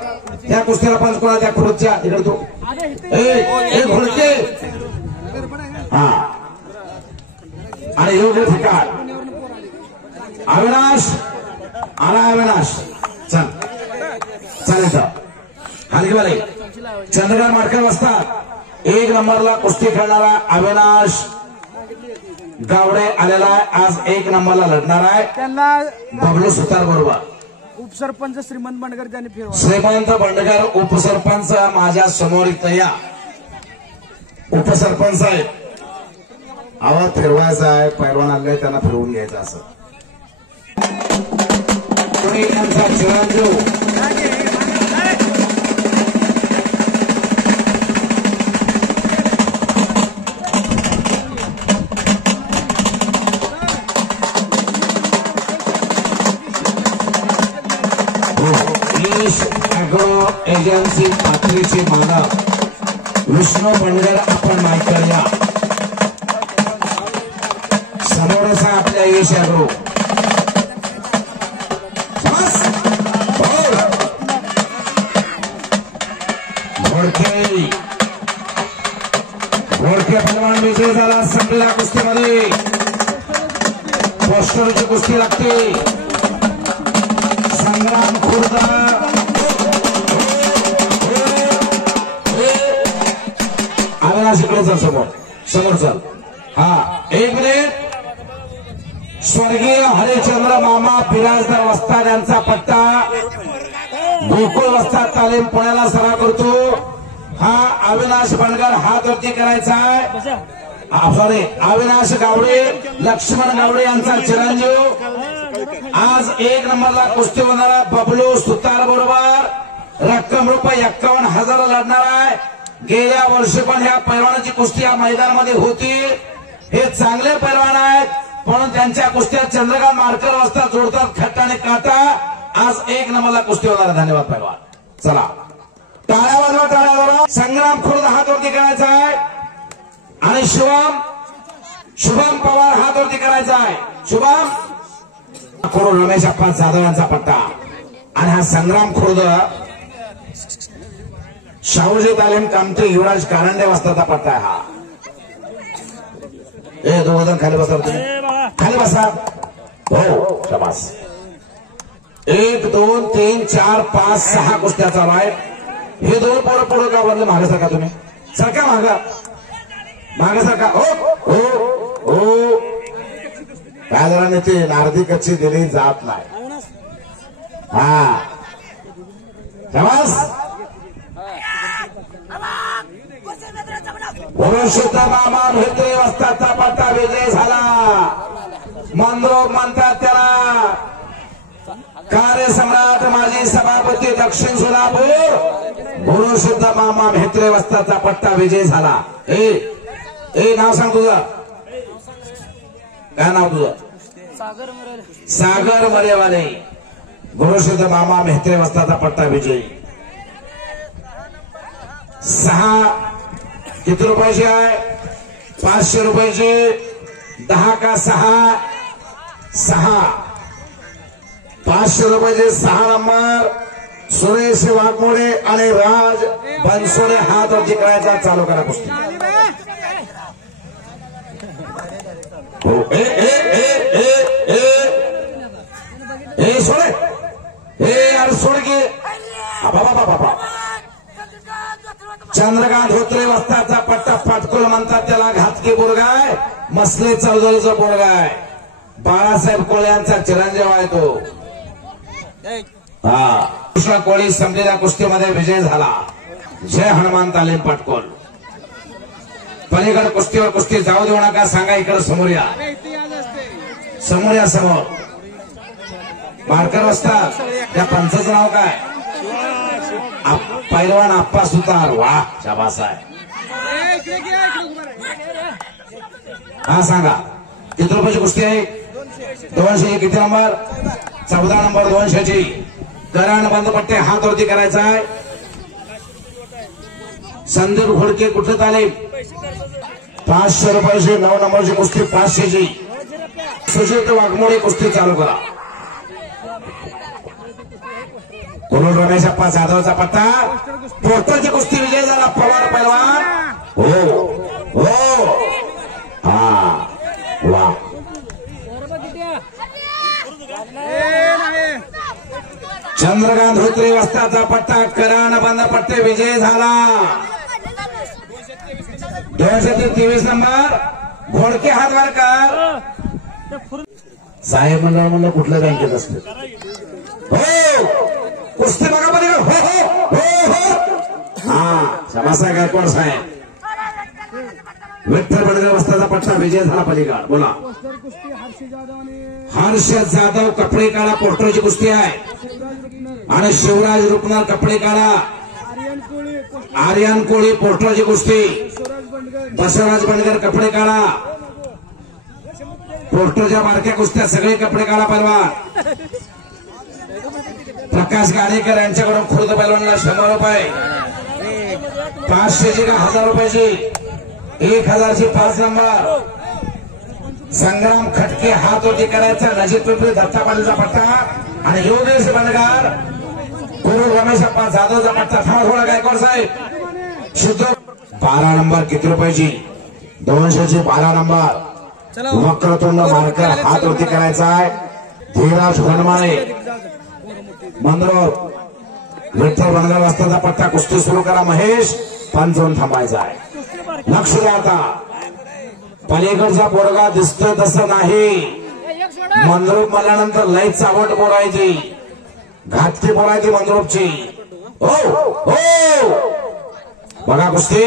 त्या कुस्तीला पंच कोणा त्या खुर्च्या इकडे तू खुर्चे. हा आणि योग्य ठिकाण अविनाश आला. अविनाश चल चल इथं हलकीवाले चंद्रकांत माडकर असतात. 1 नंबरला कुस्ती खेळणारा अविनाश गावडे आलेला आहे. आज 1 नंबरला लढणार आहे. त्यांना बबलू सुतार बरोबर. उपसरपंच श्रीमंत बंडगर त्यांनी फिरवा. श्रीमंत बंडगर उपसरपंच माझ्या समोर इथं या. उपसरपंच आहे. आवाज फिरवायचा आहे. पैलवान आले त्यांना फिरवून घ्यायचं असं. कोणी यांचा चिरंजीव एजन्सी पात्रीचे मालक विष्णू बंडगर आपण माहीत करूया. समोरच आपल्या यश अग्रो. घोडके पैलवान विजय झाला संपलेल्या कुस्तीमध्ये. पोस्टरची कुस्ती लागते. संग्राम खुर्द इकडे चल समोर चल. हा 1 मिनिट. स्वर्गीय हरिश्चंद्र मामा बिराजदार वस्ताद यांचा पट्टा. गोकुळ वस्ताद तालीम पुण्याला सराव करतो. हा अविनाश बनगर हात वरती करायचा आहे. सॉरी, अविनाश गावडे, लक्ष्मण गावडे यांचा चिरंजीव आज 1 नंबरला कुस्ती होणारा बबलू सुतार बरोबर रक्कम रुपये 51,000 लढणार आहे. गेल्या वर्षी पण ह्या पैलवानाची कुस्ती या मैदानामध्ये होती. हे चांगले पैलवान आहेत, म्हणून त्यांच्या कुस्त्या चंद्रकांत मार्कर वाजता जोडतात खट्टा आणि काटा. आज 1 नंबरला कुस्ती होणार. धन्यवाद पैलवान. चला टाळ्या वाजवा, टाळ्या वाजवा. संग्राम खुर्द हात वरती करायचा आहे आणि शुभम पवार हात वरती करायचा आहे. शुभम करून रमेश अप्पा जाधव यांचा पट्टा आणि हा संग्राम खुर्द शाहूजी तालीम कामठी युवराज कारंडे वाजताचा पट्टा आहे. हा ए दोघं खाली बसा, तुम्ही खाली बसा. हो शाबास. 1 2 3 4 5 6 कुस्त्या चालू आहे. हे 2 पोरं पुढं का बदल मागे सरका, तुम्ही सरका मागे सरका. हो हो हो बाजाराने ती नारदी कच्ची दिली जात नाही. हा शाबास. मामा भेटे वस्ताचा पट्टा विजय झाला. मंद्रोप म्हणतात त्याला. कार्यसम्राट माजी सभापती दक्षिण सोलापूर गुरुशुद्ध मामा भेत्रे वस्ताचा पट्टा विजय झाला. ए नाव सांग तुझं, काय नाव तुझं? सागर मरेवाले. गुरुशुद्ध मामा भेत्रे वस्ताचा पट्टा विजय. 6 किती रुपयाची आहे? 500 रुपयाची. 10 का 6 500 रुपयाचे 6 नंबर. सुरेश वाघमोडे आणि राज बनसोडे हात वरती करायचा. चालू करा कुस्ती. ए ए ए ए ए ए सोडे. ए यार सोड की. बाबा चंद्रकांत धोत्रे वस्ताचा पट्टा पाटकोल म्हणतात त्याला. घातकी बोरगाय मसले चौधरीचा बोरगाय. बाळासाहेब कोळे यांचा चिरंजीव आहे तो. हा कृष्ण कोळी संपलेल्या कुस्तीमध्ये विजय झाला. जय हनुमान तालीम पाटकोल. पलीकडे कुस्तीवर कुस्ती जाऊ देऊ नका. सांगा इकडे समोर या, समोर या, समोर. मार्कर वाजतात. त्या पंचाचं नाव काय? पैलवान आप्पा सुतार. वा शाबास आहे. हा सांगा किती रुपयाची कुस्ती आहे? 200. किती नंबर? 14 नंबर 200ची. करण बंद पट्टे हात वरती करायचा आहे. संदीप घोडके कुठं तालीम? 500 रुपयाची. 9 नंबरची कुस्ती 500ची. सुजित वाघमोडे कुस्ती चालू करा. कोण रमेश अप्पा जाधवचा पट्टा. पोर्टरची कुस्ती विजय झाला. पवार पैलवान. हो हो हा वा. चंद्रकांत धोत्रे वस्ताचा पट्टा. करण बंद पट्टे विजय झाला. 223 नंबर घोडके हातवर कर. साहेब म्हणलं कुठल्या बँकेत असते. हो कुस्ती बघा पलीकडे. हो हो हो हो हा शबासा गायकवाड साहेब. विठ्ठल बडगर वस्ताचा पट्टा विजय झाला. पलीकडे बोला. हर्ष जाधव कपडे काढा. पोस्टरची कुस्ती आहे. आणि शिवराज रुपनर कपडे काढा. आर्यन कोळी पोस्टरची कुस्ती. बसवराज बंडगर कपडे काढा. पोस्टरच्या मार्क्या कुस्त्या सगळे कपडे काढा. पैलवान प्रकाश गाडेकर यांच्याकडून खुर्द पैलवानला 100 रुपये. 500ची का 1000 रुपयाची? 1000ची 5 नंबर. संग्राम खटके हात वरती करायचा. नजीक पिंपरी दत्ता पाटीलचा पट्टा आणि योगेश बंडगार गुरु रमेश अप्पा जाधवचा पट्टा. थांबा थोडा गायकवाड साहेब. शुद्ध 12 नंबर. किती रुपयाची? 200ची 12 नंबर. वक्रतुंड मार्कर हात वरती करायचा आहे. धीराज हनुमाने मंद्रोप. विठ्ठल बंडगर वस्ताचा पट्टा. कुस्ती सुरू करा. महेश पंचवून थांबायचा आहे. लक्ष द्या. आता पलीकडचा पोरगा दिसतोय तसं नाही. मंद्रोप म्हणल्यानंतर लय चावट बोलायची. घातकी बोलायची मंद्रोपची. हो हो बघा कुस्ती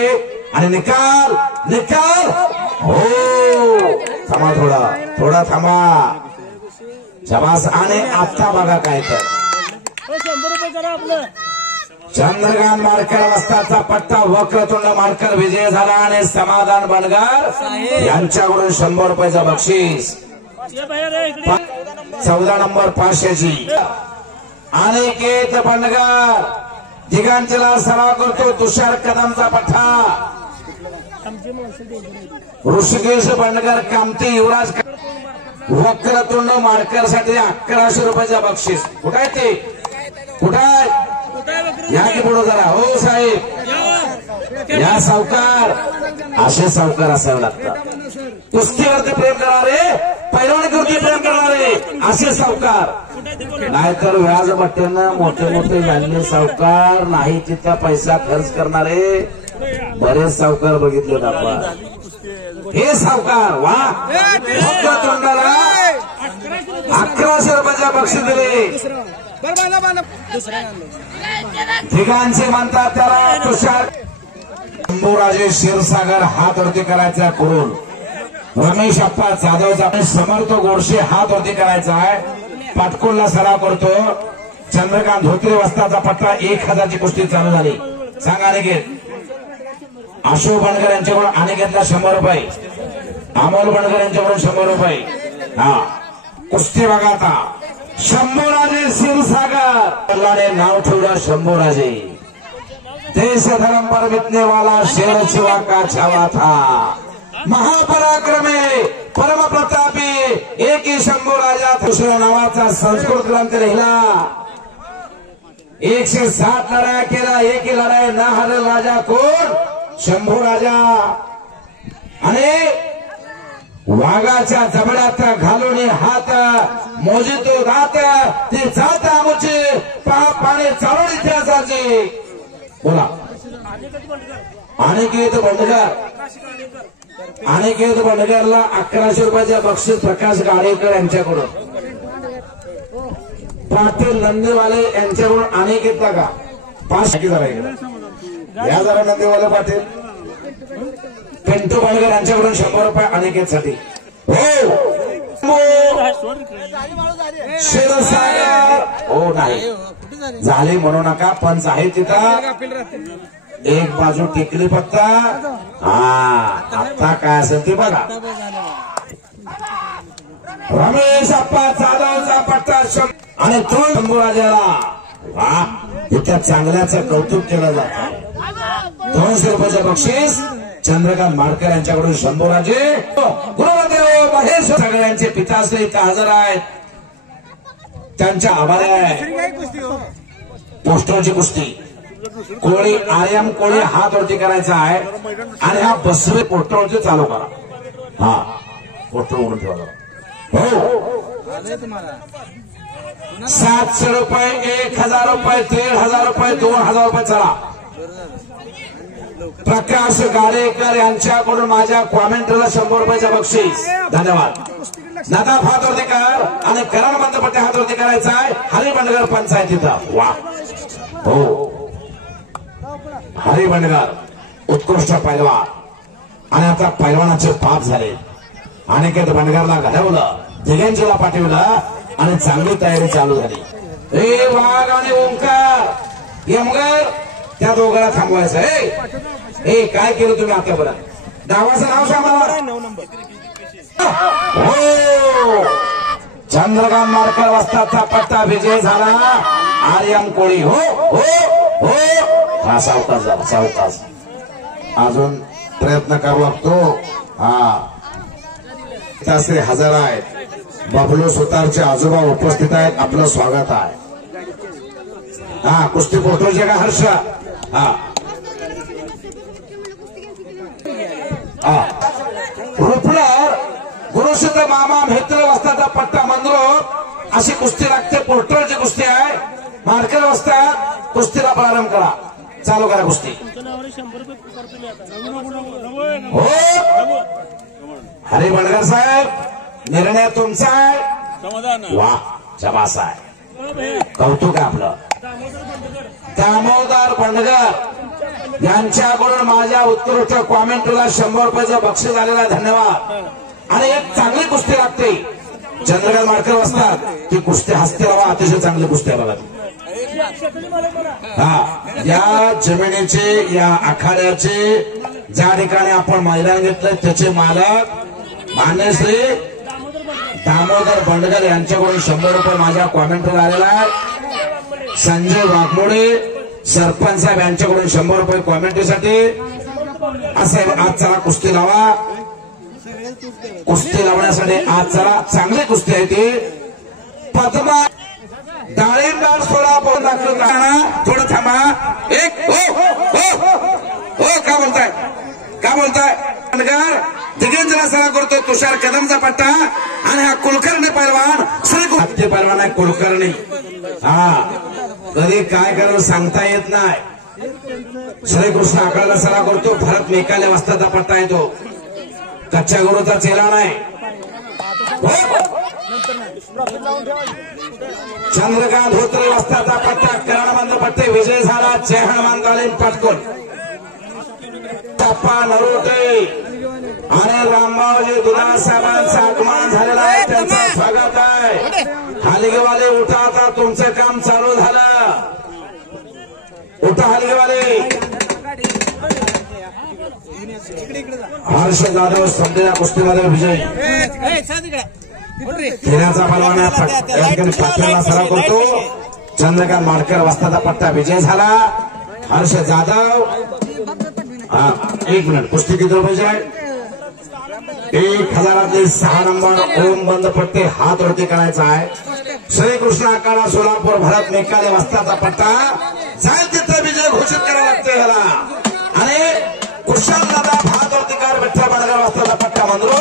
आणि निकाल निकाल. हो थांबा थोडा थांबा. शाबास. आणि आता बघा काय तर 100 रुपये करा आपलं. चंद्रकांत माडकर वस्तादचा पट्टा वक्रतुंड माडकर विजय झाला आणि समाधान बनगर यांच्याकडून 100 रुपयाचं बक्षीस. ये बाहेर आहे इकडे. 14 नंबर 500ची. अनिकेत बनगर दिगांचला सराव करतो. तुषार कदमचा पट्टा. ऋषिकेश बनगर कामती युवराज वक्रतुंड माडकर साठी 1100 रुपयाचं बक्षीस. कुठं आहे ते कुठं या की पुढं जरा. हो साहेब या सावकार. असे सावकार असावे लागतात. कुस्तीवरती प्रेम करणारे पैलवानीवरती प्रेम करणारे असे सावकार. नाहीतर व्याज बट्ट्यानं मोठे मोठे झालेले सावकार नाही तिथं पैसा खर्च करणारे बरेच सावकार बघितले आपण. हे सावकार वा तोंडाला 1100 रुपयाच्या बक्षीस दिले. ठिकाणचे म्हणतात त्याला तुषार. शंभूराजे क्षीरसागर हात वरती करायचा करून रमेश अप्पा जाधवचा समर्थ गोडसे हात वरती करायचा आहे. पाटकुलला सराव करतो. चंद्रकांत धोत्रे वस्ताचा पट्टा 1000ची कुस्ती चालू झाली. सांगा अनिकेत. अशोक बनगर यांच्याकडून अनिकेतला 100 रुपये. अमोल बनगर यांच्याकडून 100 रुपये. हा कुस्ती बघा आता. शंभूराजे क्षीरसागर पल्लाने नाव ठेवलं. शंभूराजे देश धर्म पर मिटने वाला शेर शिवा का छावा था. महापराक्रमे परम प्रतापी एक ही शंभू राजा. दुसऱ्या नावाचा संस्कृत ग्रंथ लिहिला. 107 लढाया केला. एक ही लढाई ना हरल राजा कोण शंभू राजा. आणि वाघाच्या जबड्यात घालून हात मोजितो दात ते जात आमचे पाणी चालून इतिहासाचे. बोला अनिकेत बंडगर. अनिकेत बंडगरला 1100 रुपयाच्या बक्षीस प्रकाश गाडेकर यांच्याकडून. पाटील नंदेवाले यांच्याकडून अनिकेतला का 500 या जरा नंदेवाले पाटील. पिंटू बंडगर यांच्याकडून 100 रुपये अनिकेतसाठी. हो क्षीरसागर. हो नाही झाले म्हणू नका. पंच आहे तिथं. एक बाजू टिकली फक्त. हा आता काय असेल ते बघा. रमेश अप्पा जाधवचा पट्टा आणि तो शंभूराजाला. वा इतक्या चांगल्याचं कौतुक केलं जातं. 200 रुपयाचं बक्षीस चंद्रकांत माडकर यांच्याकडून. शंभूराजे गुरुदेव महेश सगळ्यांचे पिताश्री इथं हजर आहेत. त्यांच्या आभारी आहे. पोस्टरची कुस्ती कोळी आर्यम कोळी हात वरती करायचा आहे. आणि हा बसवे पोस्टरवरती चालू करा. हा पोस्टर उघडून ठेवा. हो 700 रुपये 1000 रुपये 1500 रुपये 2000 रुपये. चला प्रकाश गाडेकर यांच्याकडून माझ्या कॉमेंटरला 100 रुपयाचं बक्षीस. धन्यवाद. नदाफ हात वरती कर आणि करण बंदपट्टे हात वरती करायचा आहे. हरी बंडगर पंचायतीचं. वा हो हरी बंडगर उत्कृष्ट पैलवान. आणि आता पैलवानाचे पाप झाले. अनिकेत बंडगरला घडवलं. दिगंजीला पाठवलं आणि चांगली तयारी चालू झाली. ए वाघ आणि ओंकार यमगर त्या दोघांना थांबवायचं. ए काय केलं तुम्ही आतापर्यंत. डावाचं नाव सांगा मला. 9 नंबर. हो चंद्रकांत माडकर वस्तादचा पट्टा विजय झाला. आर्यम कोळी. हो हो हो हा सावकाश झाला. सावकाश अजून प्रयत्न करावा लागतो. हा पिताश्री हजर आहेत. बबलू सुतारचे आजोबा उपस्थित आहेत. आपलं स्वागत आहे. हा कुस्ती पोटोचे का हर्ष. हा रुपनर गुरुसिद्ध मामा मित्र वस्तादचा पट्टा मंद्रो अशी कुस्ती लागते. पोर्टरची कुस्ती आहे. माडकर वस्ताद कुस्तीला प्रारंभ करा. चालू करा कुस्ती. हो हरी बंडगर साहेब निर्णय तुमचा आहे. वा शाबास आहे. कौतुक आहे आपलं. दामोदर बंडगर यांच्याकडून माझ्या उत्कृष्ट कॉमेंटला 100 रुपयाचं बक्षीस आलेला धन्यवाद. आणि एक चांगली कुस्ती लागते. चंद्रकांत माडकर असतात ती कुस्ती हसते राहा, अतिशय चांगली कुस्ती बघा. हा, या जमिनीचे या आखाड्याचे ज्या ठिकाणी आपण मैदान घेतलं त्याचे मालक मान्य श्री दामोदर बंडगर यांच्याकडून 100 रुपये माझ्या कॉमेंटला आलेला आहे. संजय वाघमोडे सरपंच साहेब यांच्याकडून 100 रुपये कॉमेंटरीसाठी. असं आज चला कुस्ती लावा. कुस्ती लावण्यासाठी आज चला चांगली कुस्ती आहे ती. पद्मा डाळिंबार सोडा पाहून दाखवत थोडं थांबा. एक हो हो हो का बोलताय का बोलताय बंडगर दिगंजला सरा करतो तुषार कदमचा पट्टा. आणि हा कुलकर्णी पैलवान श्री पैलवान आहे कुलकर्णी. हा, कधी काय करावं सांगता येत नाही. श्रीकृष्ण आकड्याला सरा करतो. भरत मेकाले वस्ताचा पट्टा येतो. कच्च्या गुरुचा चेला नाही. चंद्रकांत धोत्रे वस्ताचा पट्टा करणबंद पट्टे विजय झाला. जय हनुमान तालीम पाटकोल टप्पा नरोटे आणि रामबावजी दुधाळ साहेबांचं आगमन झालेलं आहे. त्यांचं स्वागत आहे. हलगेवाले उठा, आता तुमचं काम चालू झालं. उठा हलगेवाले. हर्ष जाधव समजेला कुस्तीमध्ये विजय. खेळाचा परवाना या ठिकाणी पाचव्याला सराव करतो. चंद्रकांत माडकर वस्ताचा पट्टा विजय झाला. हर्ष जाधव. हा, 1 मिनिट. कुस्ती किती रुपयाची आहे? 1000 6 नंबर ओम बंद पट्टे हात वरती करायचा आहे. श्रीकृष्ण आखाडा सोलापूर भरत मेकाले वस्ताचा पट्टा जाईल तिथं विजय घोषित करावा लागतो याला. आणि कुशाल दादा हात वरती कार विठ्ठल बंडगर वस्ताचा पट्टा मंद्रो.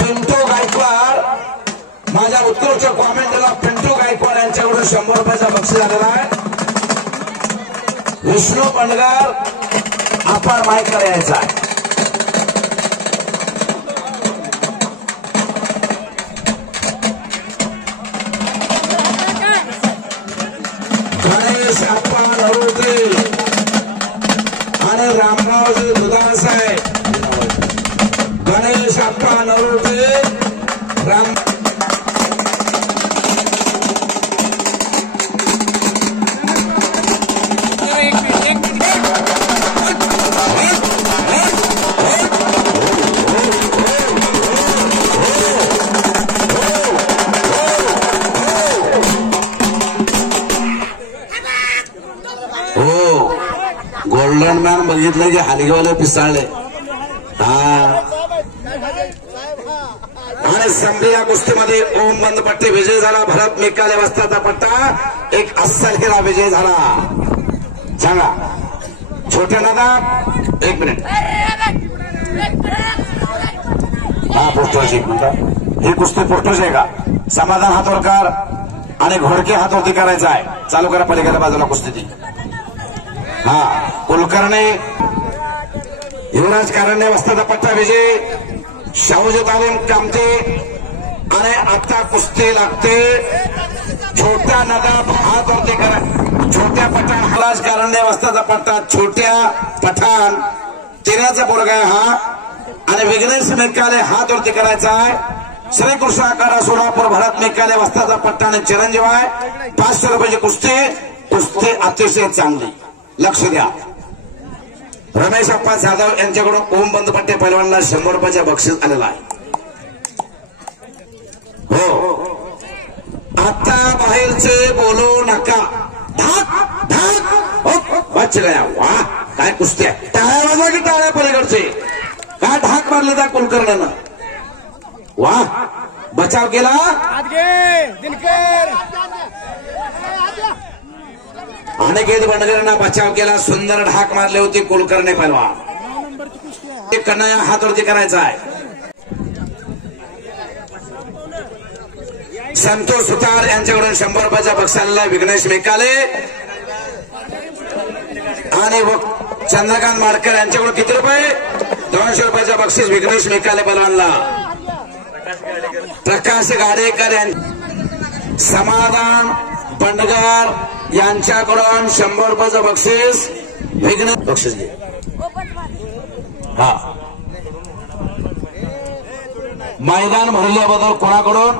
पिंटू गायकवाड माझ्या उत्कृष्ट कॉमेंटला पिंटू गायकवाड यांच्याकडून 100 रुपयाचा बक्षीस आलेला आहे. विष्णू बंडगर आपण माईककडे यायचा आहे. गणेश अप्पा नरोटे आणि रामरावजी दुधाळ साहेब. गणेश अप्पा नरोटे राम गोल्डन मॅन बघितलं की हलगेवाले पिसाळले. हा, आणि संभी या कुस्तीमध्ये ओम बंद पट्टे विजय झाला. भरत मेकाले वस्ताचा पट्टा एक अस्सल हिरा विजय झाला. सांगा छोटे दादा 1 मिनिट. हा, पोस्टरची ही कुस्ती पोस्टरची आहे का? समाधान हातवरकर आणि घोडके हातवरती करायचा आहे. चालू करा पलीकडल्या बाजूला कुस्ती. हा, कुलकर्णी युवराज कारंडे वस्ताचा पट्टा विजय. शाहूजी तालीम कामते. आणि आता कुस्ती लागते. छोट्या नदाब हात वरती करा. छोट्या पठाण युवराज कारंडे वस्ताचा पट्टा. छोट्या पठाण तिऱ्याचा पोरगा आहे हा. आणि विघ्नेश मेकाले हात वरती करायचा आहे. श्रीकृष्ण आखाडा सोलापूर भरत मेकाले वस्ताचा पट्टा आणि चिरंजीव आहे. 500 रुपयाची कुस्ती. कुस्ती अतिशय चांगली. लक्ष द्या. रमेश अप्पा जाधव यांच्याकडून ओम बंद पट्टे पैलवानला 100 रुपयाचे बक्षीस आलेला आहे. हो, आता बाहेरचे बोलू नका. धाक धाक वाच गया. वा, काय कुस्ती आहे. टाळ्या वाजवा की टाळ्या पलीकडचे. काय ढाक मारले त्या कुलकर्ण्यानं. वा, बचाव केला. अनिकेत बंडगरांना बचाव केला. सुंदर ढाक मारले होते कुलकर्णी पैलवान. कन्हैया हातवरती करायचा आहे. संतोष सुतार यांच्याकडून 100 रुपयाचा बक्षीस आलेला आहे. विघ्नेश मेकाले आणि चंद्रकांत माडकर यांच्याकडून किती रुपये? 200 रुपयाचा बक्षीस विघ्नेश मेकाले पैलवानला. प्रकाश गाडेकर समाधान बंडगर यांच्याकडून 100 रुपयाचं बक्षीस विघ्न बक्षीस घे. हा मैदान भरल्याबद्दल कोणाकडून?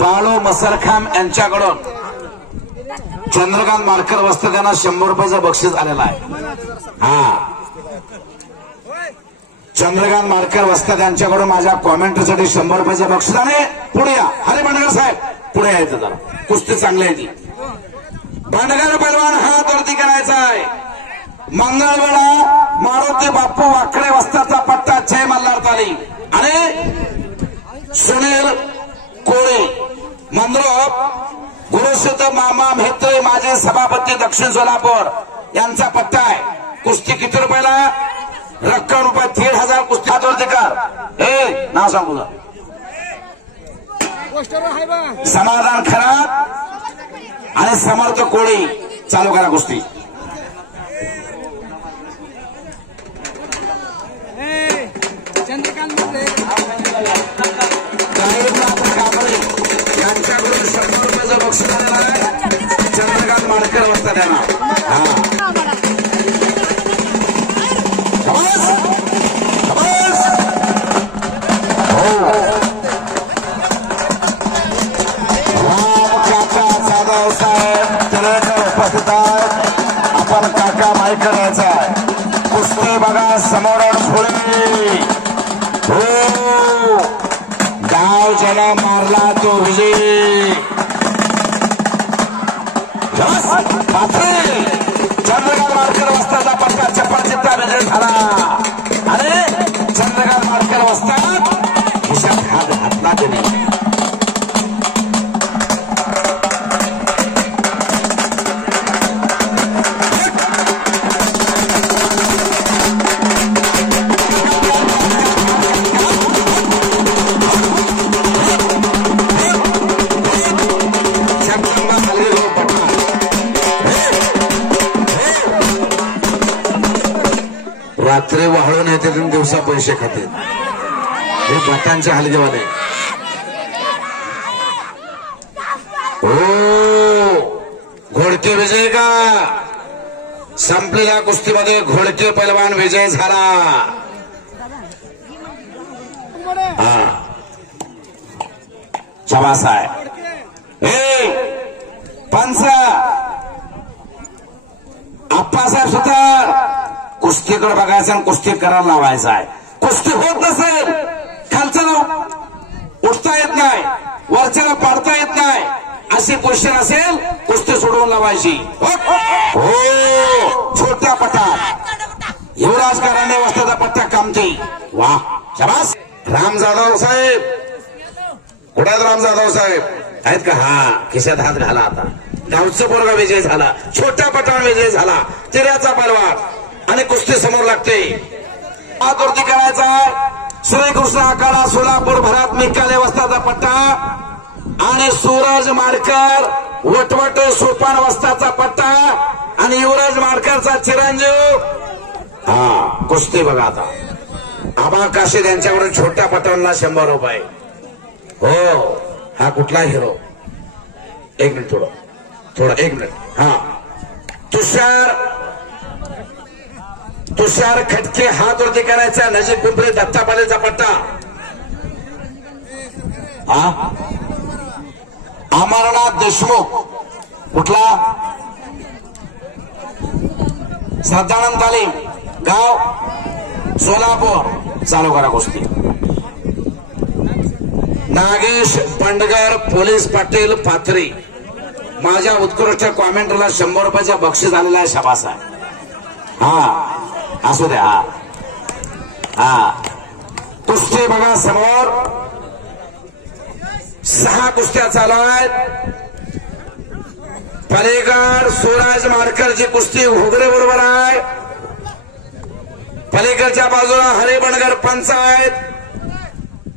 बाळू मसरखाम यांच्याकडून चंद्रकांत मारकर वस्ते त्यांना 100 रुपयाचं बक्षीस आलेलं आहे. हा चंद्रकांत मारकर वस्ते यांच्याकडून माझ्या कॉमेंटरीसाठी 100 रुपयाचं बक्षीस. आणि पुढे या हरे बंडगर साहेब, पुढे यायचं जरा, कुस्ती चांगली आहे ती. बंडगर पैलवान हात वरती करायचा आहे. मंगळवेळा मारुती बाप्पू वाकडे वस्ताचा पट्टा 6 मल्हार ताली आणि सुनील कोळे मंद्रोप गुरुसिद्ध मामा म्हेत्रे माजी सभापती दक्षिण सोलापूर यांचा पट्टा आहे. कुस्ती किती रुपयाला? रक्कम रुपये 1,500. कुस्ती हात वरती कर. ए नाव सांग तुझं. समाधान खराब आणि समर्थ कोळी. चालू करा कुस्ती. चंद्रकांत यांच्याकडून 100 रुपयाचं बक्षीस आलेलं आहे. चंद्रकांत माडकर वस्ता त्यांना. काका जाधव साहेब तळेकर उपस्थित आहेत. आपण काका माईक करायचा आहे. कुस्ती बघा समोर पुढे. हो गाव ज्याला मारला तो विजय. चंद्रकांत माडकर वस्ताचा पट्टा चप्पलचित्ता विजय झाला. आणि चंद्रकांत माडकर वस्तात खिशात हात घातला त्यांनी. रात्री वाळून येते दिवसा पैसे खाते. हे बटांचे हलगेवाले. हो घोडके विजय का? संपलेल्या कुस्तीमध्ये घोडके पैलवान विजय झाला. हा शाबास आहे. हे पंच आप्पासाहेब सुतार कुस्तीकडे बघायचं आणि कुस्ती करायला लावायचं आहे. कुस्ती होत नसेल खालच्याला उठता येत नाही, वरच्याला पाडता येत नाही, अशी पोझिशन असेल कुस्ती सोडवून लावायची. हो छोट्या पट्टात युवराज करांडे वस्ताचा पट्टा कामती. वा शाबास. राम जाधव साहेब कुठे आहेत? राम जाधव साहेब आहेत का? हा खिशात हात घाला. आता गावचा पोरगा विजय झाला. छोट्या पट्टावर विजय झाला. चिऱ्याचा पैलवान आणि कुस्ती समोर लागते. हात वरती करायचा. श्रीकृष्ण आखाडा सोलापूर भरात निकाले वस्ताचा पट्टा आणि सूरज माडकर वटवट सोपान वस्ताचा पट्टा आणि युवराज माडकरचा चिरंजीव. हा कुस्ती बघा आता. आबा काशीद यांच्याकडून छोट्या पटांना 100 रुपये. हो हा कुठला हिरो? एक मिनिट थोडं एक मिनिट. हा तुषार खटके हात वरती करायचा. नजीक पिंपरी दत्ता पालेचा पट्टा. हा अमरनाथ देशमुख कुठला? श्रद्धानंद तालीम गाव सोलापूर. चालू करा कुस्ती. नागेश बंडगर पोलीस पाटील पाथरी माझ्या उत्कृष्ट कॉमेंटरला 100 रुपयाच्या बक्षीस आलेला आहे. शाबास आहे. हा असू द्या. हा कुस्ती बघा समोर 6 कुस्त्या चालू आहेत. पलीकड सूरज माडकरची कुस्ती घोगरे बरोबर आहे. पलीकडच्या बाजूला हरी बंडगर पंच आहेत.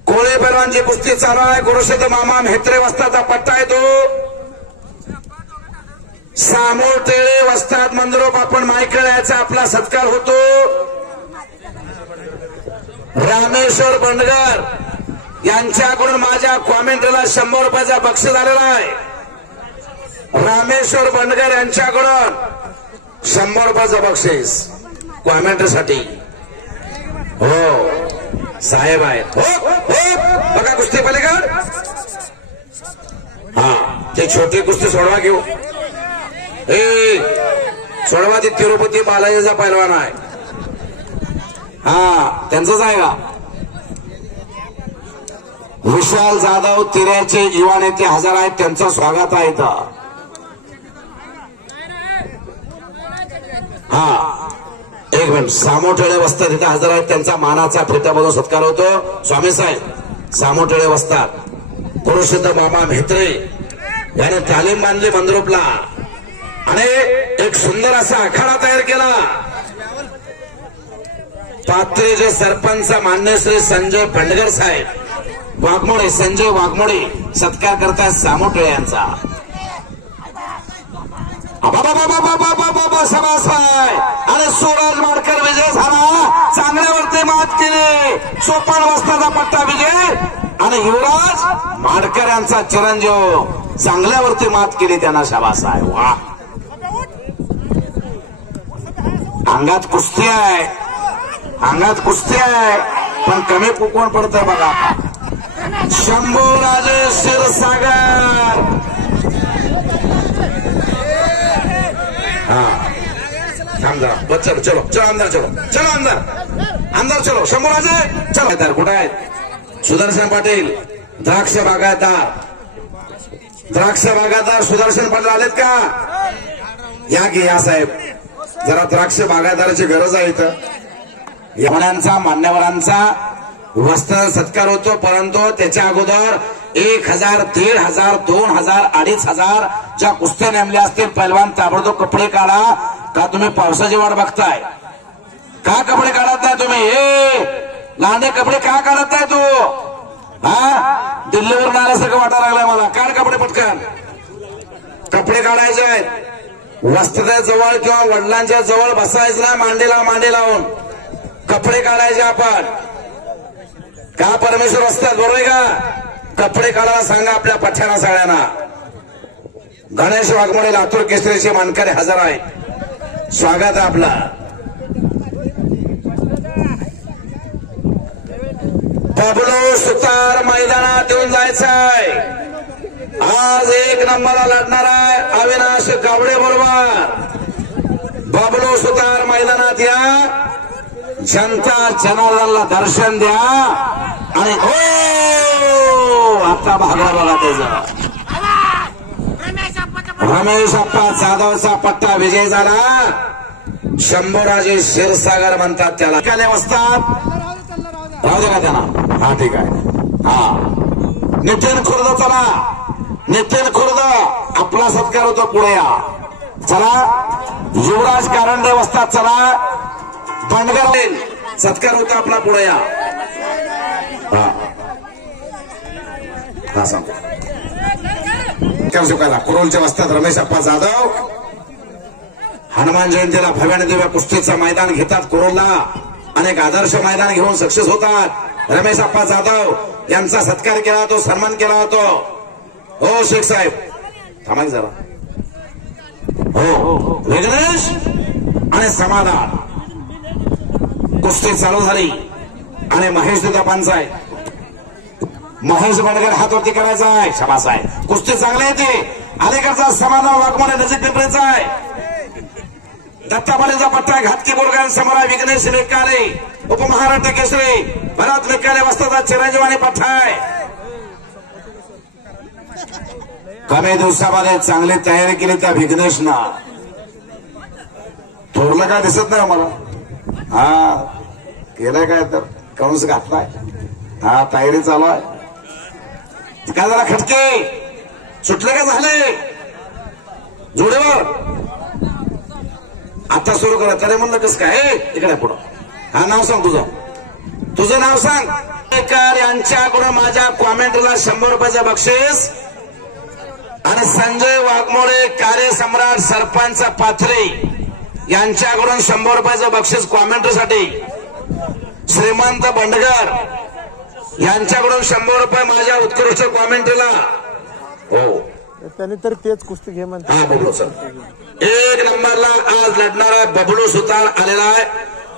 कोळे पैलवानची कुस्ती चालू आहे. गुरुसिद्ध मामा म्हेत्रे वस्ताचा पट्टा आहे तो. सामोर टेळे वस्ताद मंदरोप आपण माईकडे यायचा आपला सत्कार होतो. रामेश्वर बंडगर यांच्याकडून माझ्या कॉमेंटला 100 रुपयाचा बक्षीस आलेला आहे. रामेश्वर बंडगर यांच्याकडून 100 रुपयाचं बक्षीस कॉमेंट्रीसाठी. हो साहेब आहेत. हो हो बघा कुस्ती पलीकड. हा ते छोटी कुस्ती सोडवा घेऊ. सोडवा ती तिरुपती बालाजीचा पैलवान आहे. हा त्यांचंच आहे का. विशाल जाधव तिऱ्याचे युवा नेते हजर आहेत. त्यांचं स्वागत आहे इथं. हा एक मिनिट. सामोटेळे वस्तात इथे हजर आहेत. त्यांचा मानाचा फेट्यामधून सत्कार होतो. स्वामी साहेब सामोटेळे वस्तात. पुरुषोत्त मामा म्हेत्रे याने तालीम बांधली मंद्रुपला आणि एक सुंदर असा आखाडा तयार केला. पाथरीचे सरपंच मान्य श्री संजय भंडगर साहेब वाघमोडे, संजय वाघमोडे सत्कार करतायत सामोटेळे यांचा. आणि सूरज माडकर विजय झाला. चांगल्यावरती मात केली. 54 वाजताचा पट्टा विजय आणि युवराज माडकर यांचा चिरंजीव चांगल्यावरती मात केली त्यांना. शाबास आहे. वा अंगात कुस्ती आहे, अंगात कुस्ती आहे पण कमी कोण पडतंय बघा. शंभूराजे क्षीरसागर. हा थांब जरा. चलो चलो चलो आमदार, चलो चलो आमदार, आमदार चलो. शंभूराजे चलो. तर कुठे आहेत सुदर्शन पाटील द्राक्ष बागायतदार. द्राक्ष बागायतदार सुदर्शन पाटील आलेत का. या की या साहेब. जरा द्राक्ष बागायतदाराची गरज आहे इथं. यवनांचा मान्यवरांचा वस्त्र सत्कार होतो. परंतु त्याच्या अगोदर 1000, 1500, 2000, 2500 ज्या कुस्त्या नेमल्या असतील पैलवान ताबडतोब कपडे काढा. का तुम्ही पावसाची वाट बघताय. का कपडे काढत नाही तुम्ही. लांडे कपडे का काढत नाही तू. हा दिल्लीवरून आल्यासारखं वाटायला लागलाय मला. काढ कपडे पटकन. कपडे काढायचे आहेत. वस्त्राच्या जवळ किंवा वडिलांच्या जवळ बसायचं ना. मांडीला मांडी लावून कपडे काढायचे आपण. का परमेश्वर असतात बरोबर आहे का. कपडे काढायला सांगा आपल्या पठ्याना सगळ्यांना. गणेश वाघमोडे लातूर केसरीचे मानकरी हजर आहेत. स्वागत आहे आपलं. बबलू सुतार मैदानात येऊन जायचंय. आज 1 नंबरला लढणार आहे अविनाश गावडे बरोबर. बबलू सुतार मैदानात या. जनता जनार्दनला दर्शन द्या. आणि आता भागला बघा त्याचा. रमेश अप्पा जाधवचा पट्टा विजय झाला. शंभूराजे क्षीरसागर म्हणतात त्याला. काय असतात राहू दे का त्यांना. हा ठीक आहे. हा नितीन खुर्द चला. नितीन खुर्द आपला सत्कार होतो. पुढे या चला. युवराज कारंडे वस्तात चला. बंडगर सत्कार होता आपला. पुढे या. हा सांगतो शिकायला. कुरोलच्या वस्तात रमेश अप्पा जाधव हनुमान जयंतीला भव्याने दिव्या कुस्तीचं मैदान घेतात. कुरोलला अनेक आदर्श मैदान घेऊन सक्सेस होतात. रमेश अप्पा जाधव यांचा सत्कार केला होतो. सन्मान केला होतो. हो शेख साहेब थांबा जरा. हो विघ्नेश आणि समाधान कुस्ती चालू झाली. आणि महेश दुधा पंचायत. महेश बंडगर हातवरती करायचा आहे. शाबास आहे. कुस्ती चांगली येते. अलीकडचा समाधान वाघमोडे नजीक पिंपरीचा आहे. दत्ताबालीचा पट्टा घातकी बोरगांसमोर आहे. विघ्नेश निकाले उपमहाराष्ट्र केसरी भरत निकाले वस्ताचा चिरंजीवानी पट्टा आहे. कमी दिवसामध्ये चांगली तयारी केली त्या विघ्नेशनं. थोरलं काय दिसत नाही मला. हा केलंय काय तर कंस घातलाय. हा तयारी चालू आहे. काय झाला खटके सुटले का झाले जोडीवर. आता सुरू करा. तरी म्हणलं कसं काय इकडे पुढं. हा नाव सांग तुझं. तुझं नाव सांग. यांच्याकडून माझ्या कॉमेंटला 100 रुपयाचं बक्षीस. आणि संजय वाघमोडे कार्यसम्राट सरपंच पाथरे यांच्याकडून 100 रुपयाचं बक्षीस कॉमेंटसाठी. श्रीमंत बंडगर यांच्याकडून 100 रुपये माझ्या उत्कृष्ट कॉमेंटरीला. हो त्यांनी तर तेच कुस्ती घे म्हणते. हा बबलू सर 1 नंबरला आज लढणारा बबलू सुतार आलेला आहे.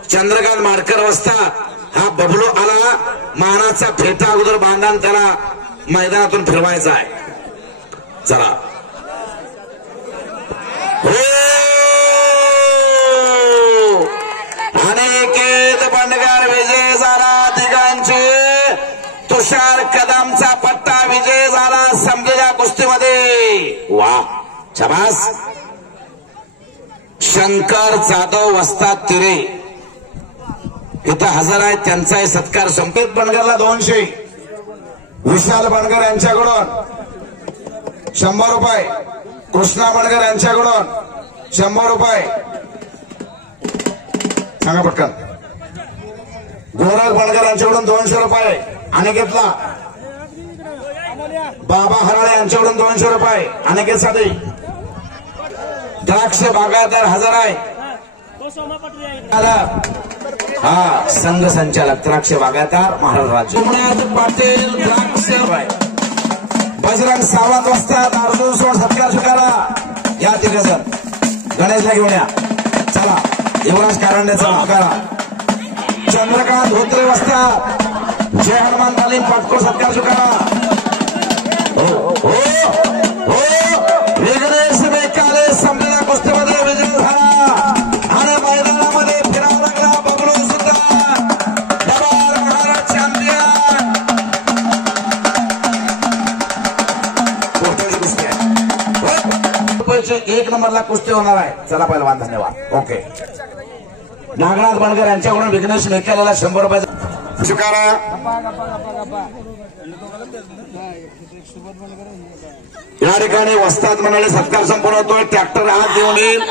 चंद्रकांत माडकर वस्ता हा बबलू आला. मानाचा फेटा अगोदर बांधून त्याला मैदानातून फिरवायचा आहे. चला अनिकेत बंडगर विजय झाला. तिघांचे तुषार कदमचा पट्टा विजय झाला समजेल्या कुस्तीमध्ये. वा शाबास. शंकर जाधव वस्ताद तिरे इथं हजर आहेत. त्यांचाही सत्कार. संकेत बंडगरला 200. विशाल बंडगर यांच्याकडून 100 रुपये. कृष्णा बंडगर यांच्याकडून 100 रुपये. सांगा पटकन. गोरख बंडगर यांच्याकडून 200 रुपये. अनिकेतला बाबा हराळे यांच्याकडून 200 रुपये. अनिकेत साठी द्राक्ष बागायतदार हजर आहे. हा संघ संचालक द्राक्ष बागायतदार महाराज पाटील. द्राक्ष बजरंग सावंत वस्ताद अर्जुन सोड सत्कार स्वीकारा. या तिथे सर गणेशला घेऊन या. चला युवराज कारंडेचा नकारा. चंद्रकांत धोत्रे वस्ताद जय हनुमान तालीम पाटकोर सत्कार स्वीकारा. विघ्नेश बेकाले संपलेल्या कुस्तीमध्ये विजय झाला आणि मैदानामध्ये फिरावं लागला बबलू सुद्धा दबार महाराज चॅम्पियन. कुस्ती 1 नंबरला कुस्ती होणार आहे. चला पहिलवान धन्यवाद. ओके. नागनाथ बंडगर यांच्याकडून विघ्नेश बेकालेला 100 रुपये स्वीकारा. या ठिकाणी वस्ताद मंडळी सत्कार संपन्न होतोय. ट्रॅक्टर हात देऊन येईल.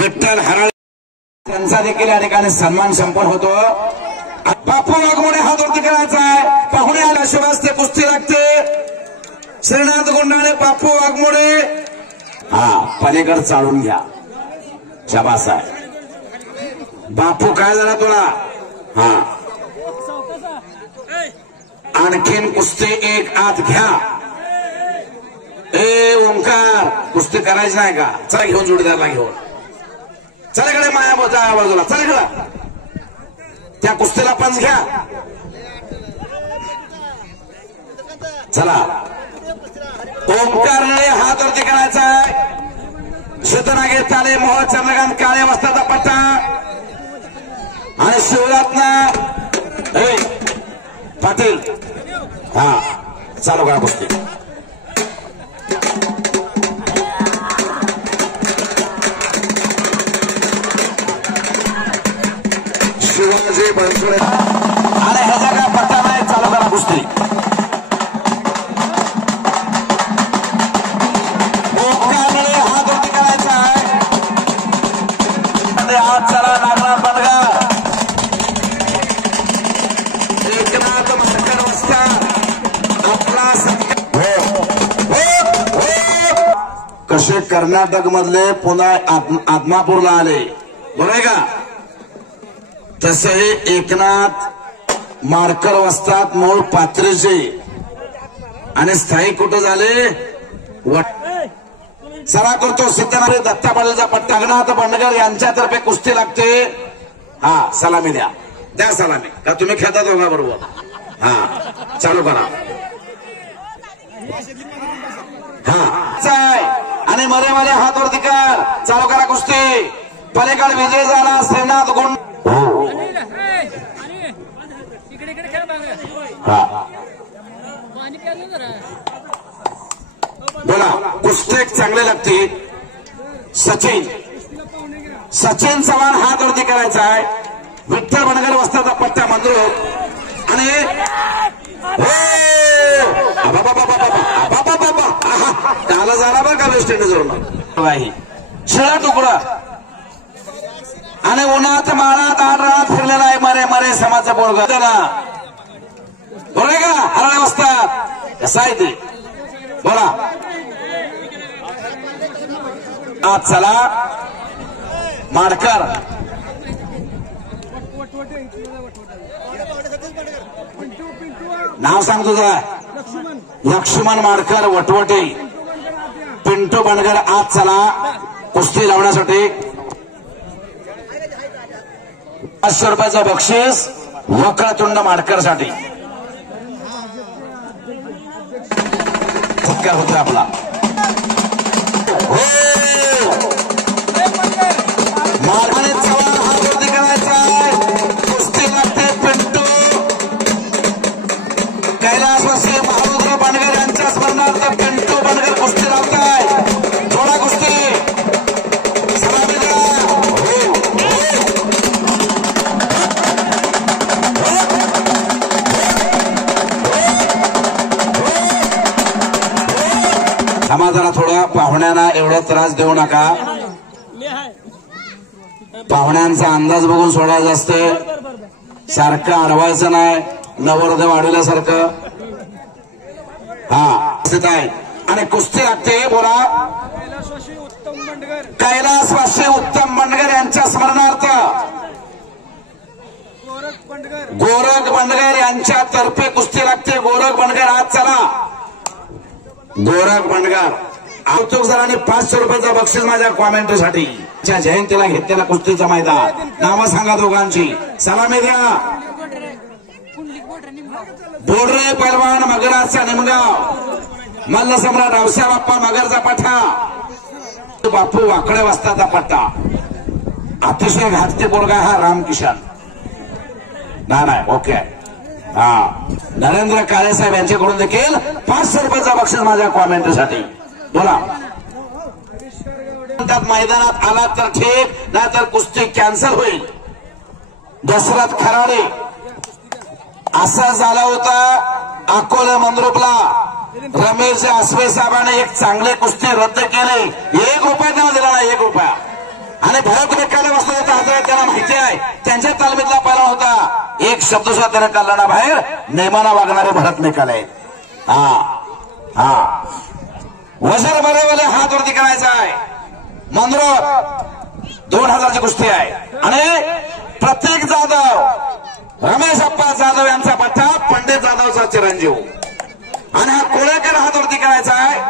विठ्ठल हराळे त्यांचा देखील या ठिकाणी सन्मान संपन्न होतो. बापू वाघमोडे हात वरती करायचा आहे. पाहुणे आल्याशिवाय ते कुस्ती लागते. श्रीनाथ गोंडाणे बापू वाघमोडे हा पलीकडे चालून घ्या. शाबास आहे बापू. काय झाला तुला. हा आणखीन कुस्ती एक आत घ्या. ए ओंकार कुस्ती करायची नाही का. चला घेऊन जोडीदारला घेऊन चला इकडे. माया बाजूला चला इकडं. त्या कुस्तीला पंच घ्या. चला ओंकारने हात वरती करायचा आहे. शीतनागे ताले मोह चंद्रकांत काळे वस्ताचा पट्टा आणि शिवरत्न पाटील. हा चालू करा कुस्ती. शिवाजी बनसोडे आणि ह्याचा काय पट्टा नाही. चालू करा कुस्ती. ओंकारने हात वरती करायचा आहे. हात चला नागनाथ बंडगर एकनाथ माडकर वस्ताद आपला कसे कर्नाटक मधले पुन्हा आदमापूरला आले बरोबर आहे का. तसंही एकनाथ माडकर वस्ताद मूळ पात्रीचे आणि स्थायिक कुठं झाले. चला करतो सिद्धनाथ दत्ता पाटीलचा पट्टा. नागनाथ बंडगर यांच्यातर्फे कुस्ती लागते. हा सलामी द्या. द्या सलामी. का तुम्ही खेळता दोघा बरोबर. हा चालू करा. हा आणि मध्ये मध्ये हात वरती कर. चालू करा कुस्ती. पलीकडे विजय झाला श्रीनाथ गुंड. बोला कुस्ती चांगले लागते. सचिन चव्हाण हात वरती करायचा आहे. विठ्ठल बंडगर वस्ताचा पट्टा मंजूर आणि त्याला झाला बरं का वेस्ट इंडिजवरून शिळा तुकडा आणि उन्हात माळात आडरात फिरलेला आहे. मरे मरे समाजचा बोलगा त्याला बोलाय का हराळे वस्ताद कसा आहे ते बोला. आज चला माडकर नाव सांगतो तुला. लक्ष्मण माडकर वटवटे पिंटू बनगर आज चला कुस्ती लावण्यासाठी 500 रुपयाचं बक्षीस वक्रतुंड माडकरसाठी सत्कार होतोय आपला मारणे चव्हाण हा वरती करायचा आहे कुस्ती लागते पिंटू कैलासवासी महारुद्र बनगर यांच्या स्मरणार्थ पिंटू बनगर कुस्ती लावताय जोडा कुस्ती सलामी द्या समाजाला थोडं पाहुण्यांना एवढा त्रास देऊ नका पाहुण्यांचा अंदाज बघून सोडायचा असतं सारखं अडवायचं नाही नवरदेव अडवल्यासारखं हा स्थित आहे आणि कुस्ती लागते बोला कैलासवासी उत्तम बंडगर यांच्या स्मरणार्थ गोरख बंडगर यांच्या तर्फे कुस्ती लागते गोरख बंडगर आज चला गोरख बंडगर कौतुक सरांनी 500 रुपयाचं बक्षीस माझ्या कॉमेंटरीसाठी जयंतीला घेतलेला कुस्तीचं मैदान नावं सांगा दोघांची सलामी द्या बोडरे पैलवान मगराजचा निमगाव मल्ल सम्राट रावसाहेब बाप्पा मगरचा पठा बापू वाकडे वस्ताचा पट्टा अतिशय घातकी पोरगा हा रामकिशन नाही ओके हा नरेंद्र काळेसाहेब यांच्याकडून देखील 500 रुपयाचं बक्षीस माझ्या कॉमेंटरीसाठी बोला मैदानात आला तर ठीक नाही तर कुस्ती कॅन्सल होईल दशरथ खराडे असं झालं होतं अकोले मंद्रुपला रमेश आसवे साहेबांनी एक चांगली कुस्ती रद्द केली 1 रुपया त्यांना दिला नाही 1 रुपया आणि भरत निकाले बसला होता त्यांना माहिती आहे त्यांच्या तालमीतला पहिला होता एक शब्द सुद्धा त्याने काढला बाहेर नेमाना वागणारे भरत निकाले हा वजन बरेवाले हात वरती करायचा आहे मंद्रोप 2000ची कुस्ती आहे आणि प्रत्येक जाधव रमेश अप्पा जाधव यांचा पट्टा पंडित जाधवचा चिरंजीव आणि हा कोळेकर हात वरती करायचा आहे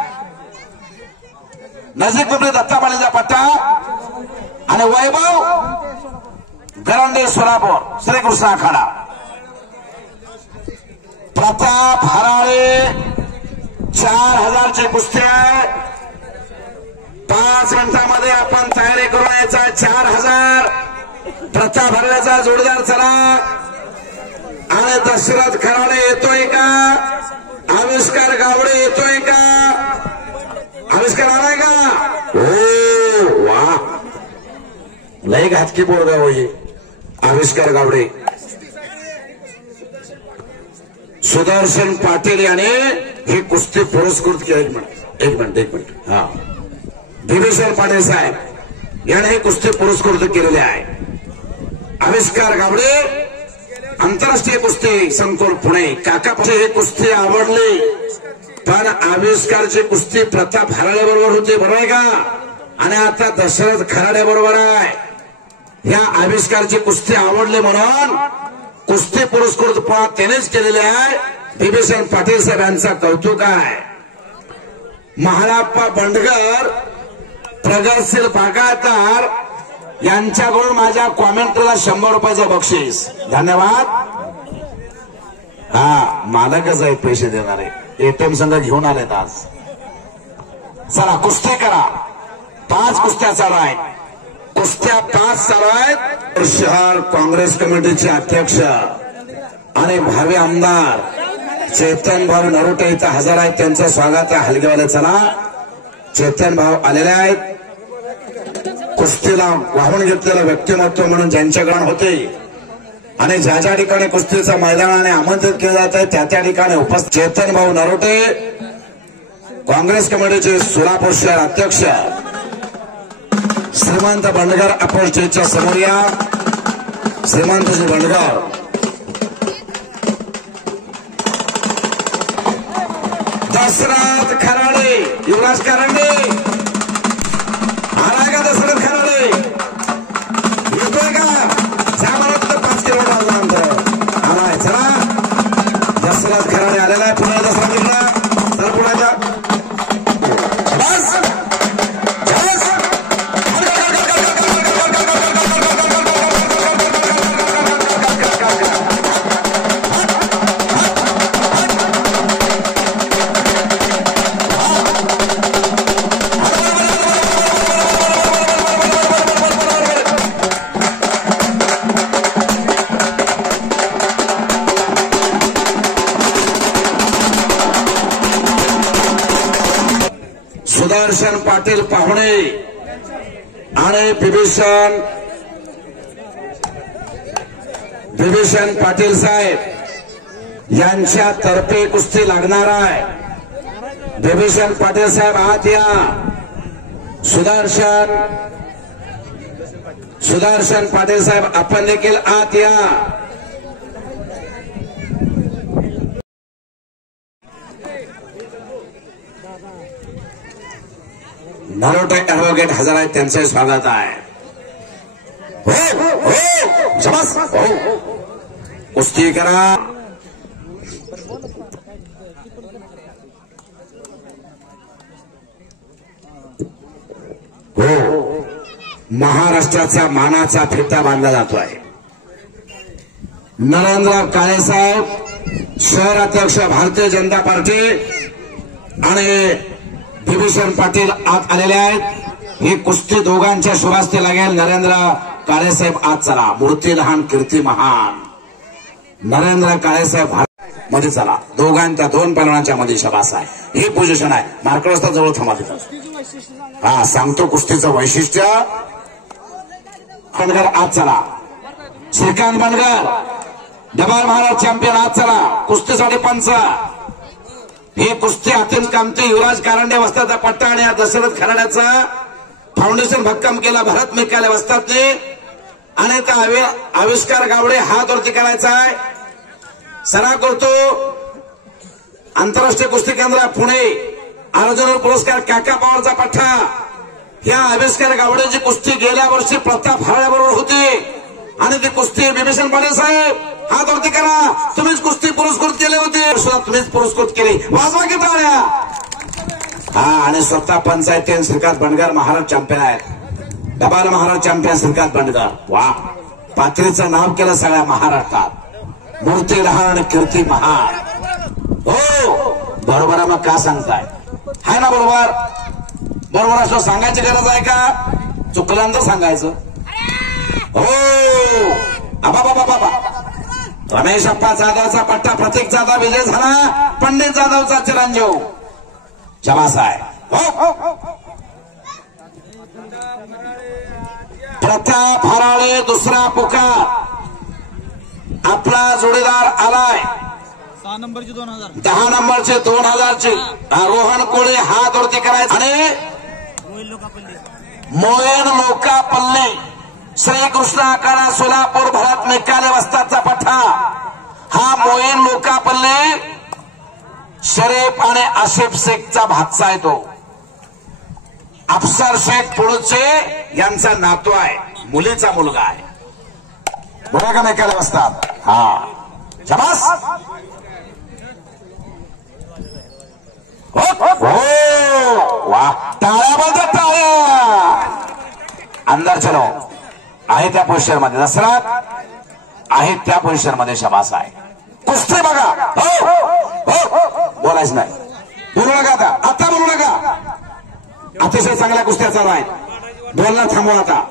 नजीक पिंपरी दत्तापालीचा पट्टा आणि वैभव गरंडे सोलापूर श्रीकृष्ण आखाडा प्रताप हराळे 4000ची कुस्ती आहे 5 मिनिटांमध्ये आपण तयारी करून यायचा 4000 प्रताप हरल्याचा जोडीदार चला आणि दशरथ खराडे येतोय का आविष्कार गावडे येतोय का आविष्कार आलाय का हो वा लय घातकी पोरगा होई आविष्कार गावडे सुदर्शन पाटील याने ही कुस्ती पुरस्कृत केली एक मिनिट हा भीमेश्वर पाटील साहेब याने ही कुस्ती पुरस्कृत केलेली आहे आविष्कार गावडे आंतरराष्ट्रीय कुस्ती संकुल पुणे काकापाशी ही कुस्ती आवडली पण आविष्कारची कुस्ती प्रताप हराळे बरोबर होती बरोबर आहे का आणि आता दशरथ खराडे बरोबर आहे या आविष्कारची कुस्ती आवडली म्हणून कुस्ती पुरस्कृत त्यानेच केलेले आहे भीमेश्वर पाटील साहेब यांचा कौतुक आहे महाळाप्पा बंडगर प्रगतशील बागायतदार यांच्याकडून माझ्या कॉमेंटरीला 100 रुपयाचं बक्षीस धन्यवाद हा मालकच आहेत पैसे देणारे एटीएम संघ घेऊन आलेत आज चला कुस्ती करा 5 कुस्त्या चालू आहेत कुस्त्या 5 चालू आहेत शहर काँग्रेस कमिटीचे अध्यक्ष आणि भावी आमदार चेतन भाऊ नरोटे इथं हजर आहेत त्यांचं स्वागत आहे हलगेवाले चला चेतन भाऊ आलेले आहेत कुस्तीला वाहून घेतलेलं व्यक्तिमत्व म्हणून ज्यांच्याकडे होते आणि ज्या ज्या ठिकाणी कुस्तीचं मैदानाने आमंत्रित केलं जात आहे त्या ठिकाणी उपस्थित चेतन भाऊ नरोटे काँग्रेस कमिटीचे सोलापूर शहर अध्यक्ष श्रीमंत बंडगर आपण स्टेजच्या समोर या श्रीमंतजी बंडगर दशरथ खराडे युवराज करंडे आलाय का दशरथ खराडे येतोय का जा म्हणत 5 किलोमीटर अंतर आलाय चला दशरथ खराडे आलेला आहे पुन्हा दसरा जिल्हा तर पुण्याच्या सुदर्शन पाटील पाहुणे आणि बिभीषण पाटील साहेब यांच्या तर्फे कुस्ती लागणार आहे। बिभीषण पाटील साहेब आत या। सुदर्शन पाटील साहेब आपण देखील आत या। नरोटे ॲडव्होकेट हजर आहेत, त्यांचे स्वागत आहे। हो जबस हो कुस्ती करा। हो महाराष्ट्राचा मानाचा फिता बांधला जातोय। नरेंद्र काळेसाहेब शहर अध्यक्ष भारतीय जनता पार्टी आणि बिभीषण पाटील आत आलेले आहेत। ही कुस्ती दोघांच्या शुभास्ते लागेल। नरेंद्र काळेसाहेब आत चला। मूर्ती लहान कीर्ती महान। नरेंद्र काळेसाहेब मध्ये चला। दोघांच्या दोन पैलवानांच्या मध्ये शबास आहे। ही पोझिशन आहे। मार्कर रस्ता जवळ थांबा तिथं। हा सांगतो कुस्तीचं वैशिष्ट्य। बनगर आत चला। श्रीकांत बनगर डबल महाराज चॅम्पियन आत चला। कुस्तीसाठी पंच ही कुस्ती अत्यंत कामती युवराज कारंडे वस्ताचा पट्टा आणि दशरथ खराड्याचा फाउंडेशन भक्कम केला भरत मेकाले वस्तादने आणि त्या आविष्कार गावडे हात वरती करायचा आहे। सराव करतो आंतरराष्ट्रीय कुस्ती केंद्र पुणे अर्जुन पुरस्कार काका पवारचा पट्टा। ह्या आविष्कार गावडेची कुस्ती गेल्या वर्षी प्रताप हराळ्याबरोबर होती आणि ती कुस्ती बिभीषण पाटील साहेब हात वरती करा। तुम्हीच कुस्ती पुरस्कृत केले होते, तुम्हीच पुरस्कृत केली। वाजवा की टाळ्या। हा आणि स्वतः पंचायत श्रीकांत बनगर महाराज चॅम्पियन आहेत। डबाल महाराज चॅम्पियन श्रीकांत बनगर। वा पात्रीचं नाव केलं सगळ्या महाराष्ट्रात। मूर्ती लहान कीर्ती महान। हो बरोबर मग का सांगताय? हाय ना बरोबर? बरोबर असं सांगायची गरज आहे का? चुकल्यानंतर सांगायचं। हो आबा बाबा बाबा रमेश अप्पा जाधवचा पट्टा प्रतीक जाधव विजय झाला। पंडित जाधवचा चिरंजीव शबास आहे। प्रताप हराळे दुसरा पुकार। आपला जोडीदार आलाय 6 नंबरची 2000 10 नंबरचे 2000चे रोहन कोळे हात वरती करायचा आणि मोयन लोकापल्ले श्रीकृष्ण आकारा सोलापूर भरत मेकाले वस्तादचा पट्टा। हा मोयन लोकापल्ले शरीफ आणि आसिफ शेखचा भाचा आहे। तो अफसर शेख पुढचे यांचा नातू आहे, मुलीचा मुलगा आहे। बघा का मेकाले वस्ताद। हा शबास। हो वाह टाळ्या बजा टाळ्या। अंदर चलो आहे त्या पोझिशन मध्ये दसरात आहे त्या पोझिशन मध्ये शबास आहे। कुस्ती बघा। हो बोलायच नाही, बोलू नका आता बोलू नका। अतिशय चांगल्या कुस्त्या चालू आहेत। बोलणं थांबवा आता,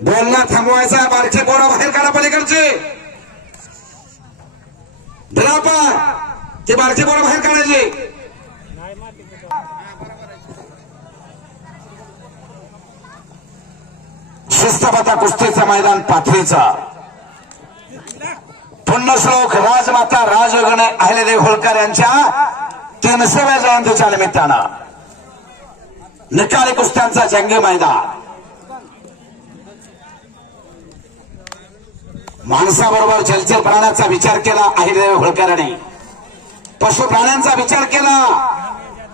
बोलणं थांबवायचा। बारचे पोरं बाहेर काढा पलीकडचे। धरापा ते बारचे पोरं बाहेर काढायचे। शिस्तबद्ध कुस्तीचं मैदान पाथरीचं। पुण्यश्लोक राजमाता राजयोगिनी अहिल्यादेवी होळकर यांच्या 300व्या जयंतीच्या निमित्तानं निकाली कुस्त्यांचा जंगी मैदान। माणसाबरोबर जलचर प्राण्यांचा विचार केला अहिल्यादेवी होळकर यांनी, पशु प्राण्यांचा विचार केला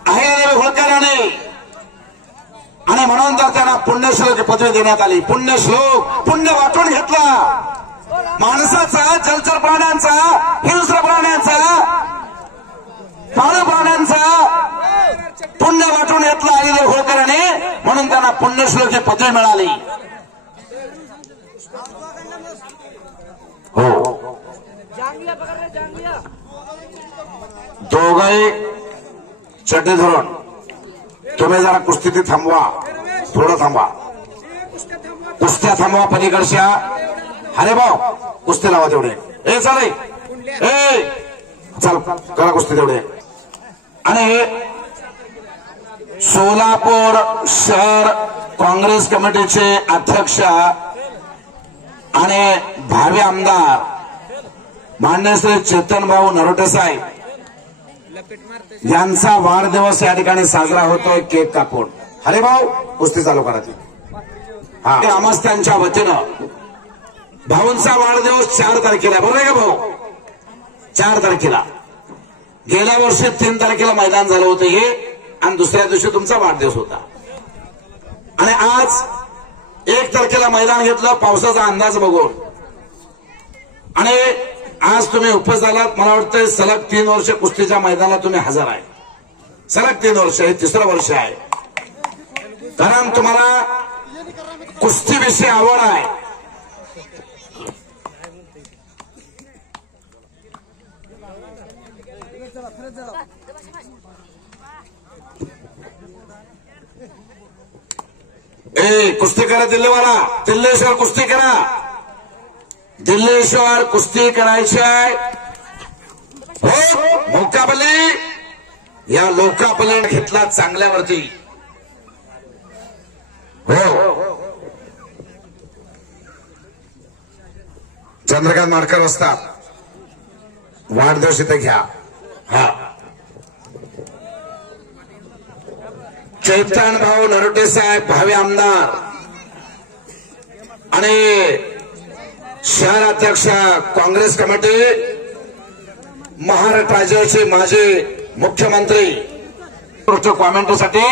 अहिल्यादेवी होळकर यांनी आणि म्हणून तर त्यांना पुण्यश्लोक पदवी देण्यात आली। पुण्यश्लोक पुण्य वाटून घेतला माणसाचा, जलचर प्राण्यांचा, हिंस्र प्राण्यांचा, पाळीव प्राण्यांचा पुण्य वाटून घेतला अहिल्यादेवी होळकर यांनी, म्हणून त्यांना पुण्यश्लोक ही पदवी मिळाली। हो दोघे चड्डी धरून तुम्ही जरा कुस्ती थांबवा, थोडं थांबवा, कुस्त्या थांबवा पलीकडच्या। अरे भाऊ कुस्ती लावा तेवढे। ए चालेल ए चल करा कुस्ती तेवढे। आणि सोलापूर शहर काँग्रेस कमिटीचे अध्यक्ष आणि भावी आमदार माननीय श्री चेतनभाऊ नरोटे साहेब यांचा वाढदिवस या ठिकाणी साजरा होतोय केक कापून. अरे भाऊ कुस्ती चालू करा ती. हा ग्रामस्थांच्या वतीनं भाऊंचा वाढदिवस 4 तारखेला, बरोबर आहे का भाऊ? 4 तारखेला. गेल्या वर्षी 3 तारखेला मैदान झालं होतं हे, आणि दुसऱ्या दिवशी तुमचा वाढदिवस होता. आणि आज 1 तारखेला मैदान घेतलं पावसाचा अंदाज बघून, आणि आज तुम्ही उपस्थित झालात. मला वाटतं सलग 3 वर्ष कुस्तीच्या मैदानाला तुम्ही हजर आहे. सलग 3 वर्ष, हे 3रं वर्ष आहे. कारण तुम्हाला कुस्तीविषयी आवड आहे. कुस्ती करा दिल्लीवाला, दिल्लीश्वर कुस्ती करा. दिल्लीश्वर कुस्ती करायची आहे. हो लोकापल्ली, या लोकापल्ली घेतला चांगल्यावरती. हो चंद्रकांत माडकर असतात. वाढदिवस इथे घ्या. हा चैतन भाऊ नरोटे साहेब भावी आमदार आणि शहर अध्यक्ष काँग्रेस कमिटी, महाराष्ट्र राज्याचे माजी मुख्यमंत्री. कॉमेंटसाठी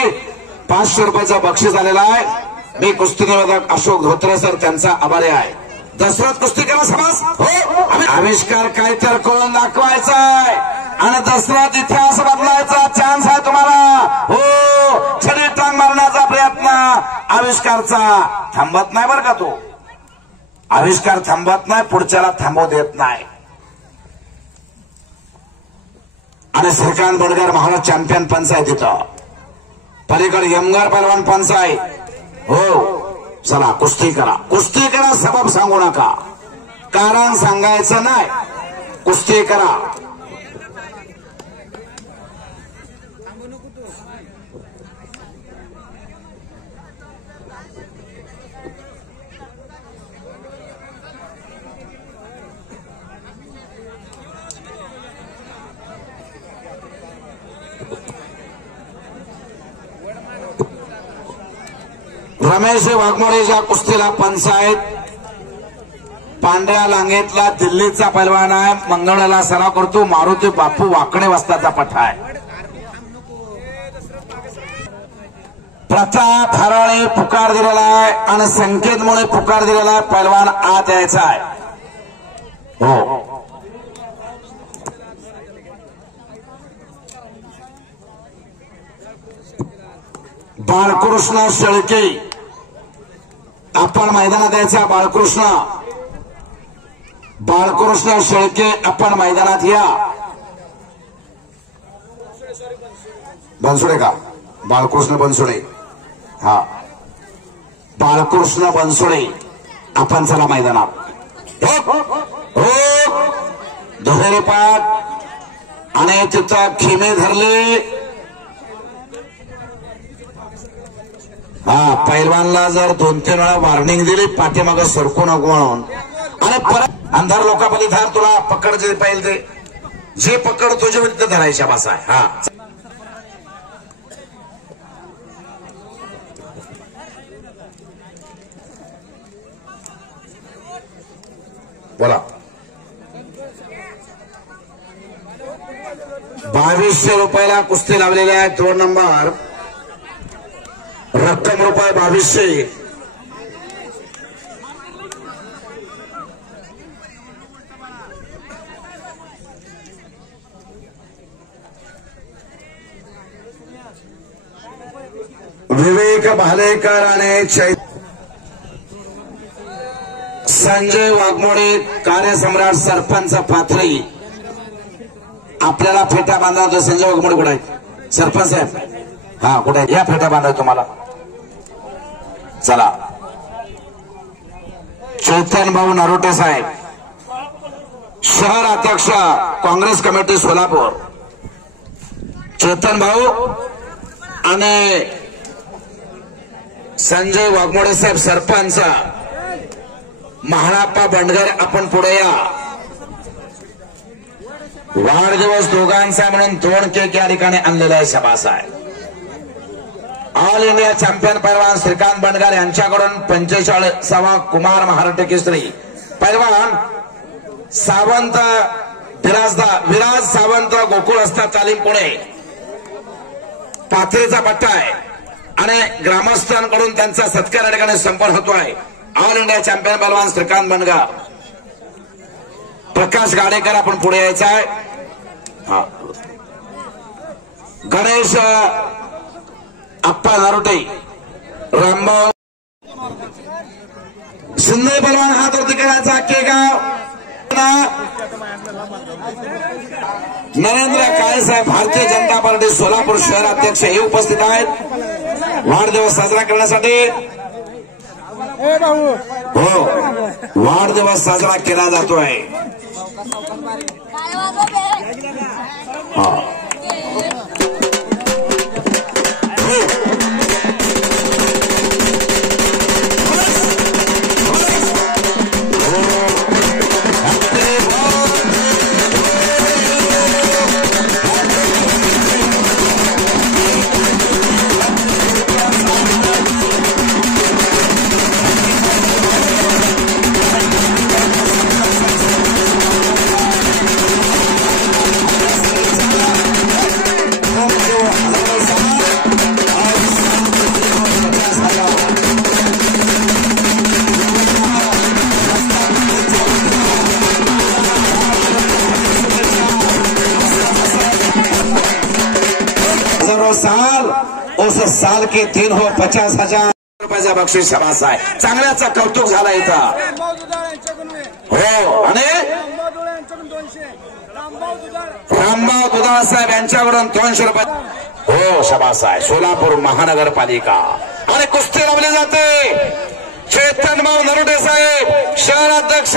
500 रुपयाचं बक्षीस आलेला आहे. मी कुस्ती निवेदक अशोक धोत्रे सर त्यांचा आभारी आहे. दसऱ्यात कुस्ती करा समाज. हो आविष्कार काय तर करून दाखवायचा आहे, आणि दसऱ्यात इतिहास बदलायचा चान्स आहे तुम्हाला. हो छडी टांग मारण्याचा प्रयत्न आविष्कारचा थांबत नाही बरं का. तो आविष्कार थांबत नाही, पुढच्याला थांबवू देत नाही. आणि श्रीकांत बडगर महाराज चॅम्पियन पंच आहे तिथं. पलीकडे यमगार पहलवान पंच आहे. हो चला कुस्ती करा, कुस्ती करा. सबब सांगू नका, कारण सांगायचं नाही. कुस्ती करा. रमेश वाघमोडेच्या कुस्तीला पंच आहेत. पांढऱ्या लांगेतला दिल्लीचा पैलवान आहे. मंगळवारला सराव करतो मारुती बापू वाकडे वस्ताचा पठा आहे. प्रताप हराळे पुकार दिलेला आहे, आणि संकेतमुळे पुकार दिलेला आहे. पैलवान आत यायचा आहे. हो बाळकृष्ण शेळके आपण मैदानात यायचा. बाळकृष्ण शेळके आपण मैदानात या. बनसोडे का? बाळकृष्ण बनसोडे. हा बाळकृष्ण बनसोडे आपण चला मैदानात. हो दुहेरी पाठ, आणि तिथं खिमे धरले. हा पैलवानला जर 2-3 वेळा वॉर्निंग दिली पाठीमागं सरकू नको म्हणून, आणि परत अंधार लोकांमध्ये धार तुला पकड जे पाहिजे ते जे पकड तुझ्या विरुद्ध धरायच्या भाषा आहे. हा बोला. 2200 रुपयाला कुस्ती लावलेली आहे. 2 नंबर रक्कम रुपये 2200. विवेक भालेकर आणि संजय वाघमोडे कार्यसम्राट सरपंच पाथरी आपल्याला फेटा बांधा होता. संजय वाघमोडे कुठे आहे? सरपंच साहेब. हा कुठे आहे? या फेटा बांधा तुम्हाला. चला चैतन भाऊ नरोटे साहेब शहर अध्यक्ष काँग्रेस कमिटी सोलापूर. चेतन भाऊ आणि संजय वाघमोडे साहेब सरपंच महाळाप्पा बंडगर आपण पुढे या. वाढदिवस दोघांचा म्हणून 2 केक या ठिकाणी आणलेला आहे. शाबास आहे. ऑल इंडिया चॅम्पियन पैलवान श्रीकांत बंडगर यांच्याकडून 45वा कुमार महाराष्ट्र केसरी पैलवान सावंत विराज सावंत गोकुळ असता तालीम पुणे पाथरीचा पट्टा आहे आणि ग्रामस्थांकडून त्यांचा सत्कार या ठिकाणी संपन्न होतोय. ऑल इंडिया चॅम्पियन पैलवान श्रीकांत बंडगर प्रकाश गाडेकर आपण पुढे यायचा आहे. हा गणेश अप्पा नारोटे रामभाऊ शिंदे पैलवान हात वरती करायचा. केगाव नरेंद्र काळेसाहेब भारतीय जनता पार्टी सोलापूर शहर अध्यक्ष हे उपस्थित आहेत वाढदिवस साजरा करण्यासाठी. हो वाढदिवस साजरा केला जातोय. साल उस साल के 3 हो 50,000 रुपयाचा बक्षीस. शाबास आहे. चांगल्याचा कौतुक झाला इथं. हो आणि रामभाऊ दुधाळ साहेब यांच्याकडून 200 रुपये. हो शाबास आहे. सोलापूर महानगरपालिका आणि कुस्ती लावली जाते. चेतन भाऊ नरोटे साहेब शहर अध्यक्ष.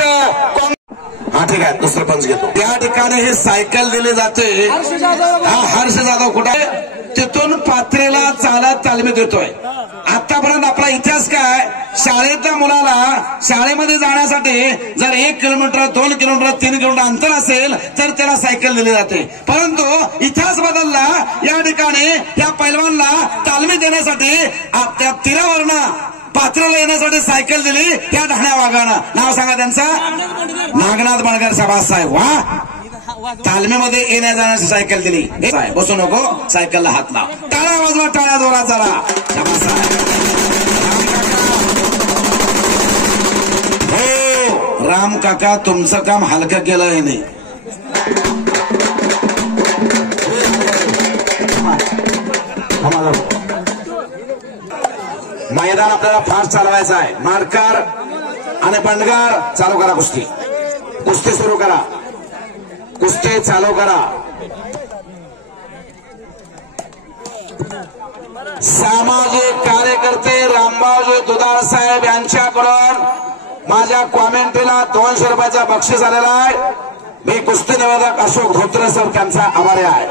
हा ठीक आहे दुसरं पंच घेतो. त्या ठिकाणी हे सायकल दिली जाते. हा हर्ष जाधव कुठे तिथून पात्रेला चालत तालमी देतोय. आतापर्यंत आपला इतिहास काय शाळेतल्या मुलाला शाळेमध्ये जाण्यासाठी जर 1 किलोमीटर 2 किलोमीटर 3 किलोमीटर अंतर असेल तर त्याला सायकल दिली जाते. परंतु इतिहास बदलला. या ठिकाणी या पैलवानला तालमी देण्यासाठी त्या तीरावरनं पात्रेला येण्यासाठी सायकल दिली या ढाण्या वाघानं. नाव सांगा त्यांचं नागनाथ बंडगर. शाबास साहेब. वा तालमीमध्ये येण्या जाण्याची सायकल दिली. बसू नको सायकलला हात लाव. टाळ्या वाजवा टाळ्या जोरात जरा. शाबास हो राम काका तुमचं काम हलकं केलं नाही. मैदान आपल्याला फास्ट चालवायचं आहे. माडकर आणि बंडगर चालू करा. कुस्ती कुस्ती सुरू करा. कुस्ती चालू करा. सामाजिक कार्यकर्ते रामभाऊजी दुधाळ साहेब यांच्याकडून माझ्या कॉमेंट्रीला 200 रुपयाचा बक्षीस आलेला आहे. मी कुस्ती निवेदक अशोक धोत्रे सर त्यांचा आभारी आहे.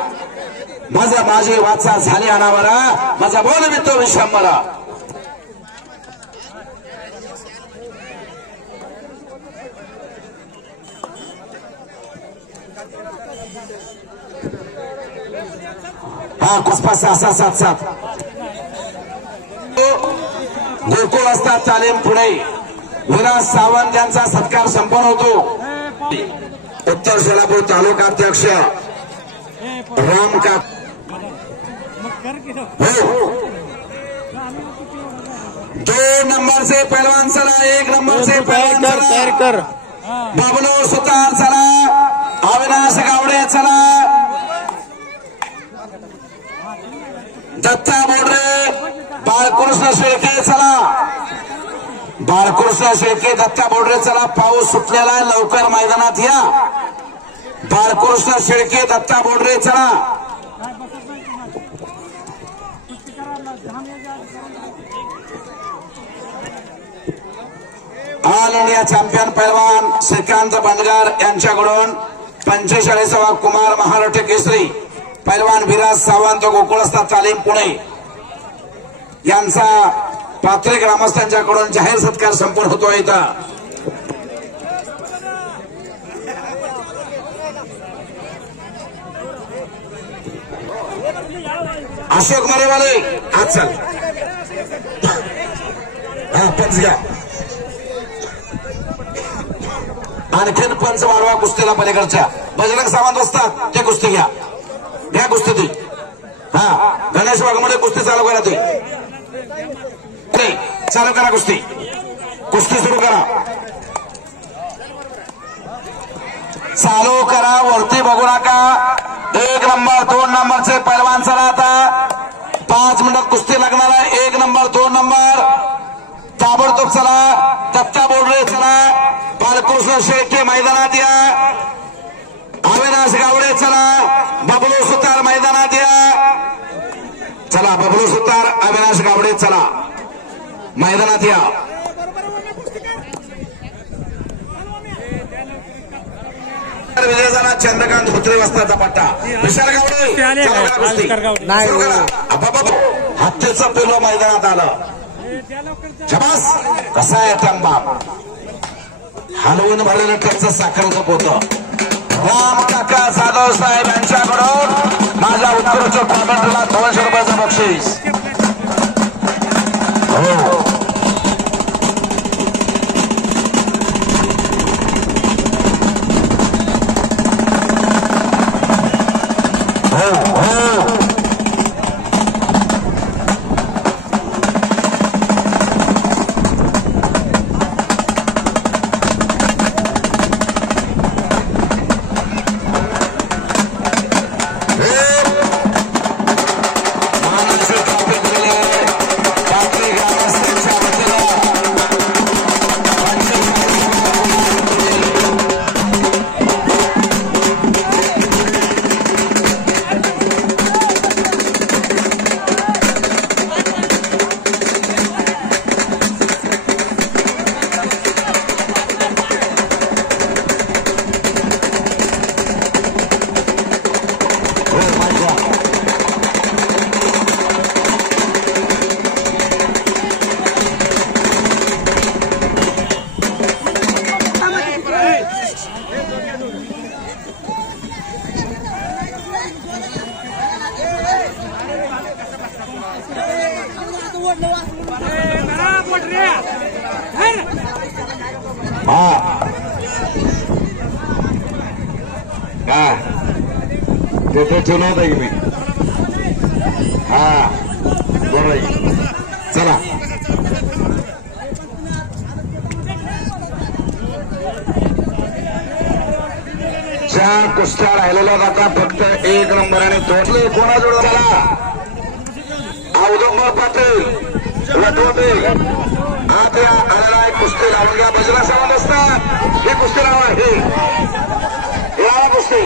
माझी वाचा झाली अनावरा माझा बोल मी तो विश्वांबरा. हा कुस्पा 6-6-7-7 गोकुळ असतात तालीम पुणे. विराज सावंत यांचा सत्कार संपन्न होतो. उत्तर सोलापूर तालुका अध्यक्ष राम का. हो 2 नंबर से पहलवान चला. 1 नंबर से पहलवान चला. बबलू सुतार चला. अविनाश गावडे चला. दत्ता बोडरे बाळकृष्ण शेळके चला. बाळकृष्ण शेळके दत्ता बोडरे चला. पाऊस सुटलेला लवकर मैदानात या. बाळकृष्ण शेळके दत्ता बोडरे चला. ऑल इंडिया चॅम्पियन पैलवान श्रीकांत बंडगर यांच्याकडून 45वा कुमार महाराष्ट्र केसरी पैलवान विराज सावंत गोकुळस्था तालीम पुणे यांचा पाथरी ग्रामस्थांच्याकडून जाहीर सत्कार संपन्न होतोय. इथं अशोक मरेवाले आज चल पंच घ्या. आणखीन पंच वाढवा कुस्तीला पलीकडच्या. बजरंग सावंत असतात ते कुस्ती घ्या. घ्या कुस्ती ती. गणेश वाघमोडे कुस्ती चालू करा. ते चालू करा कुस्ती. कुस्ती सुरू करा. चालू करा. वरती बघू नका. 1 नंबर 2 नंबरचे पैलवान चला. आता 5 मिनिटात कुस्ती लागणार आहे. 1 नंबर 2 नंबर ताबडतोब चला. दत्ता बोर्डे चला. बालकृष्ण शेळके मैदानात या. अविनाश गावडे चला. बबलू सुतार मैदानात या. चला बबलू सुतार अविनाश गावडे चला मैदानात या. विजय झाला चंद्रकांत धोत्रे वस्ताचा पट्टा. विशाल गावडे हत्तीचं पिलो मैदानात आलं. शबास. कसा आहे तांबा हलवून भरलेलं टचचं साखरेचं पोतं. राम काका जाधव साहेब यांच्याकडून माझ्या उत्कृष्ट कॉमेंटला 200 रुपयाचं बक्षीस. हो ठेवलं होतं की मी. बरोबर. चला चार कुस्त्या राहिलेल्या आता फक्त 1 नंबर आणि 2 कोणाजोड झाला. औदुंबर पाटील वटवटे आत या आलेला एक कुस्ती लावून घ्या. बजरंग सावंत असतात ही कुस्ती लावा. हे लावा कुस्ती.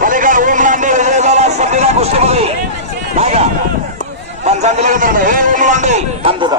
पलीकडे ओम लांडे विजय झाला सध्याला कुस्तीमध्ये नाही का पंचांनी हे ओम लांडे थांबतो.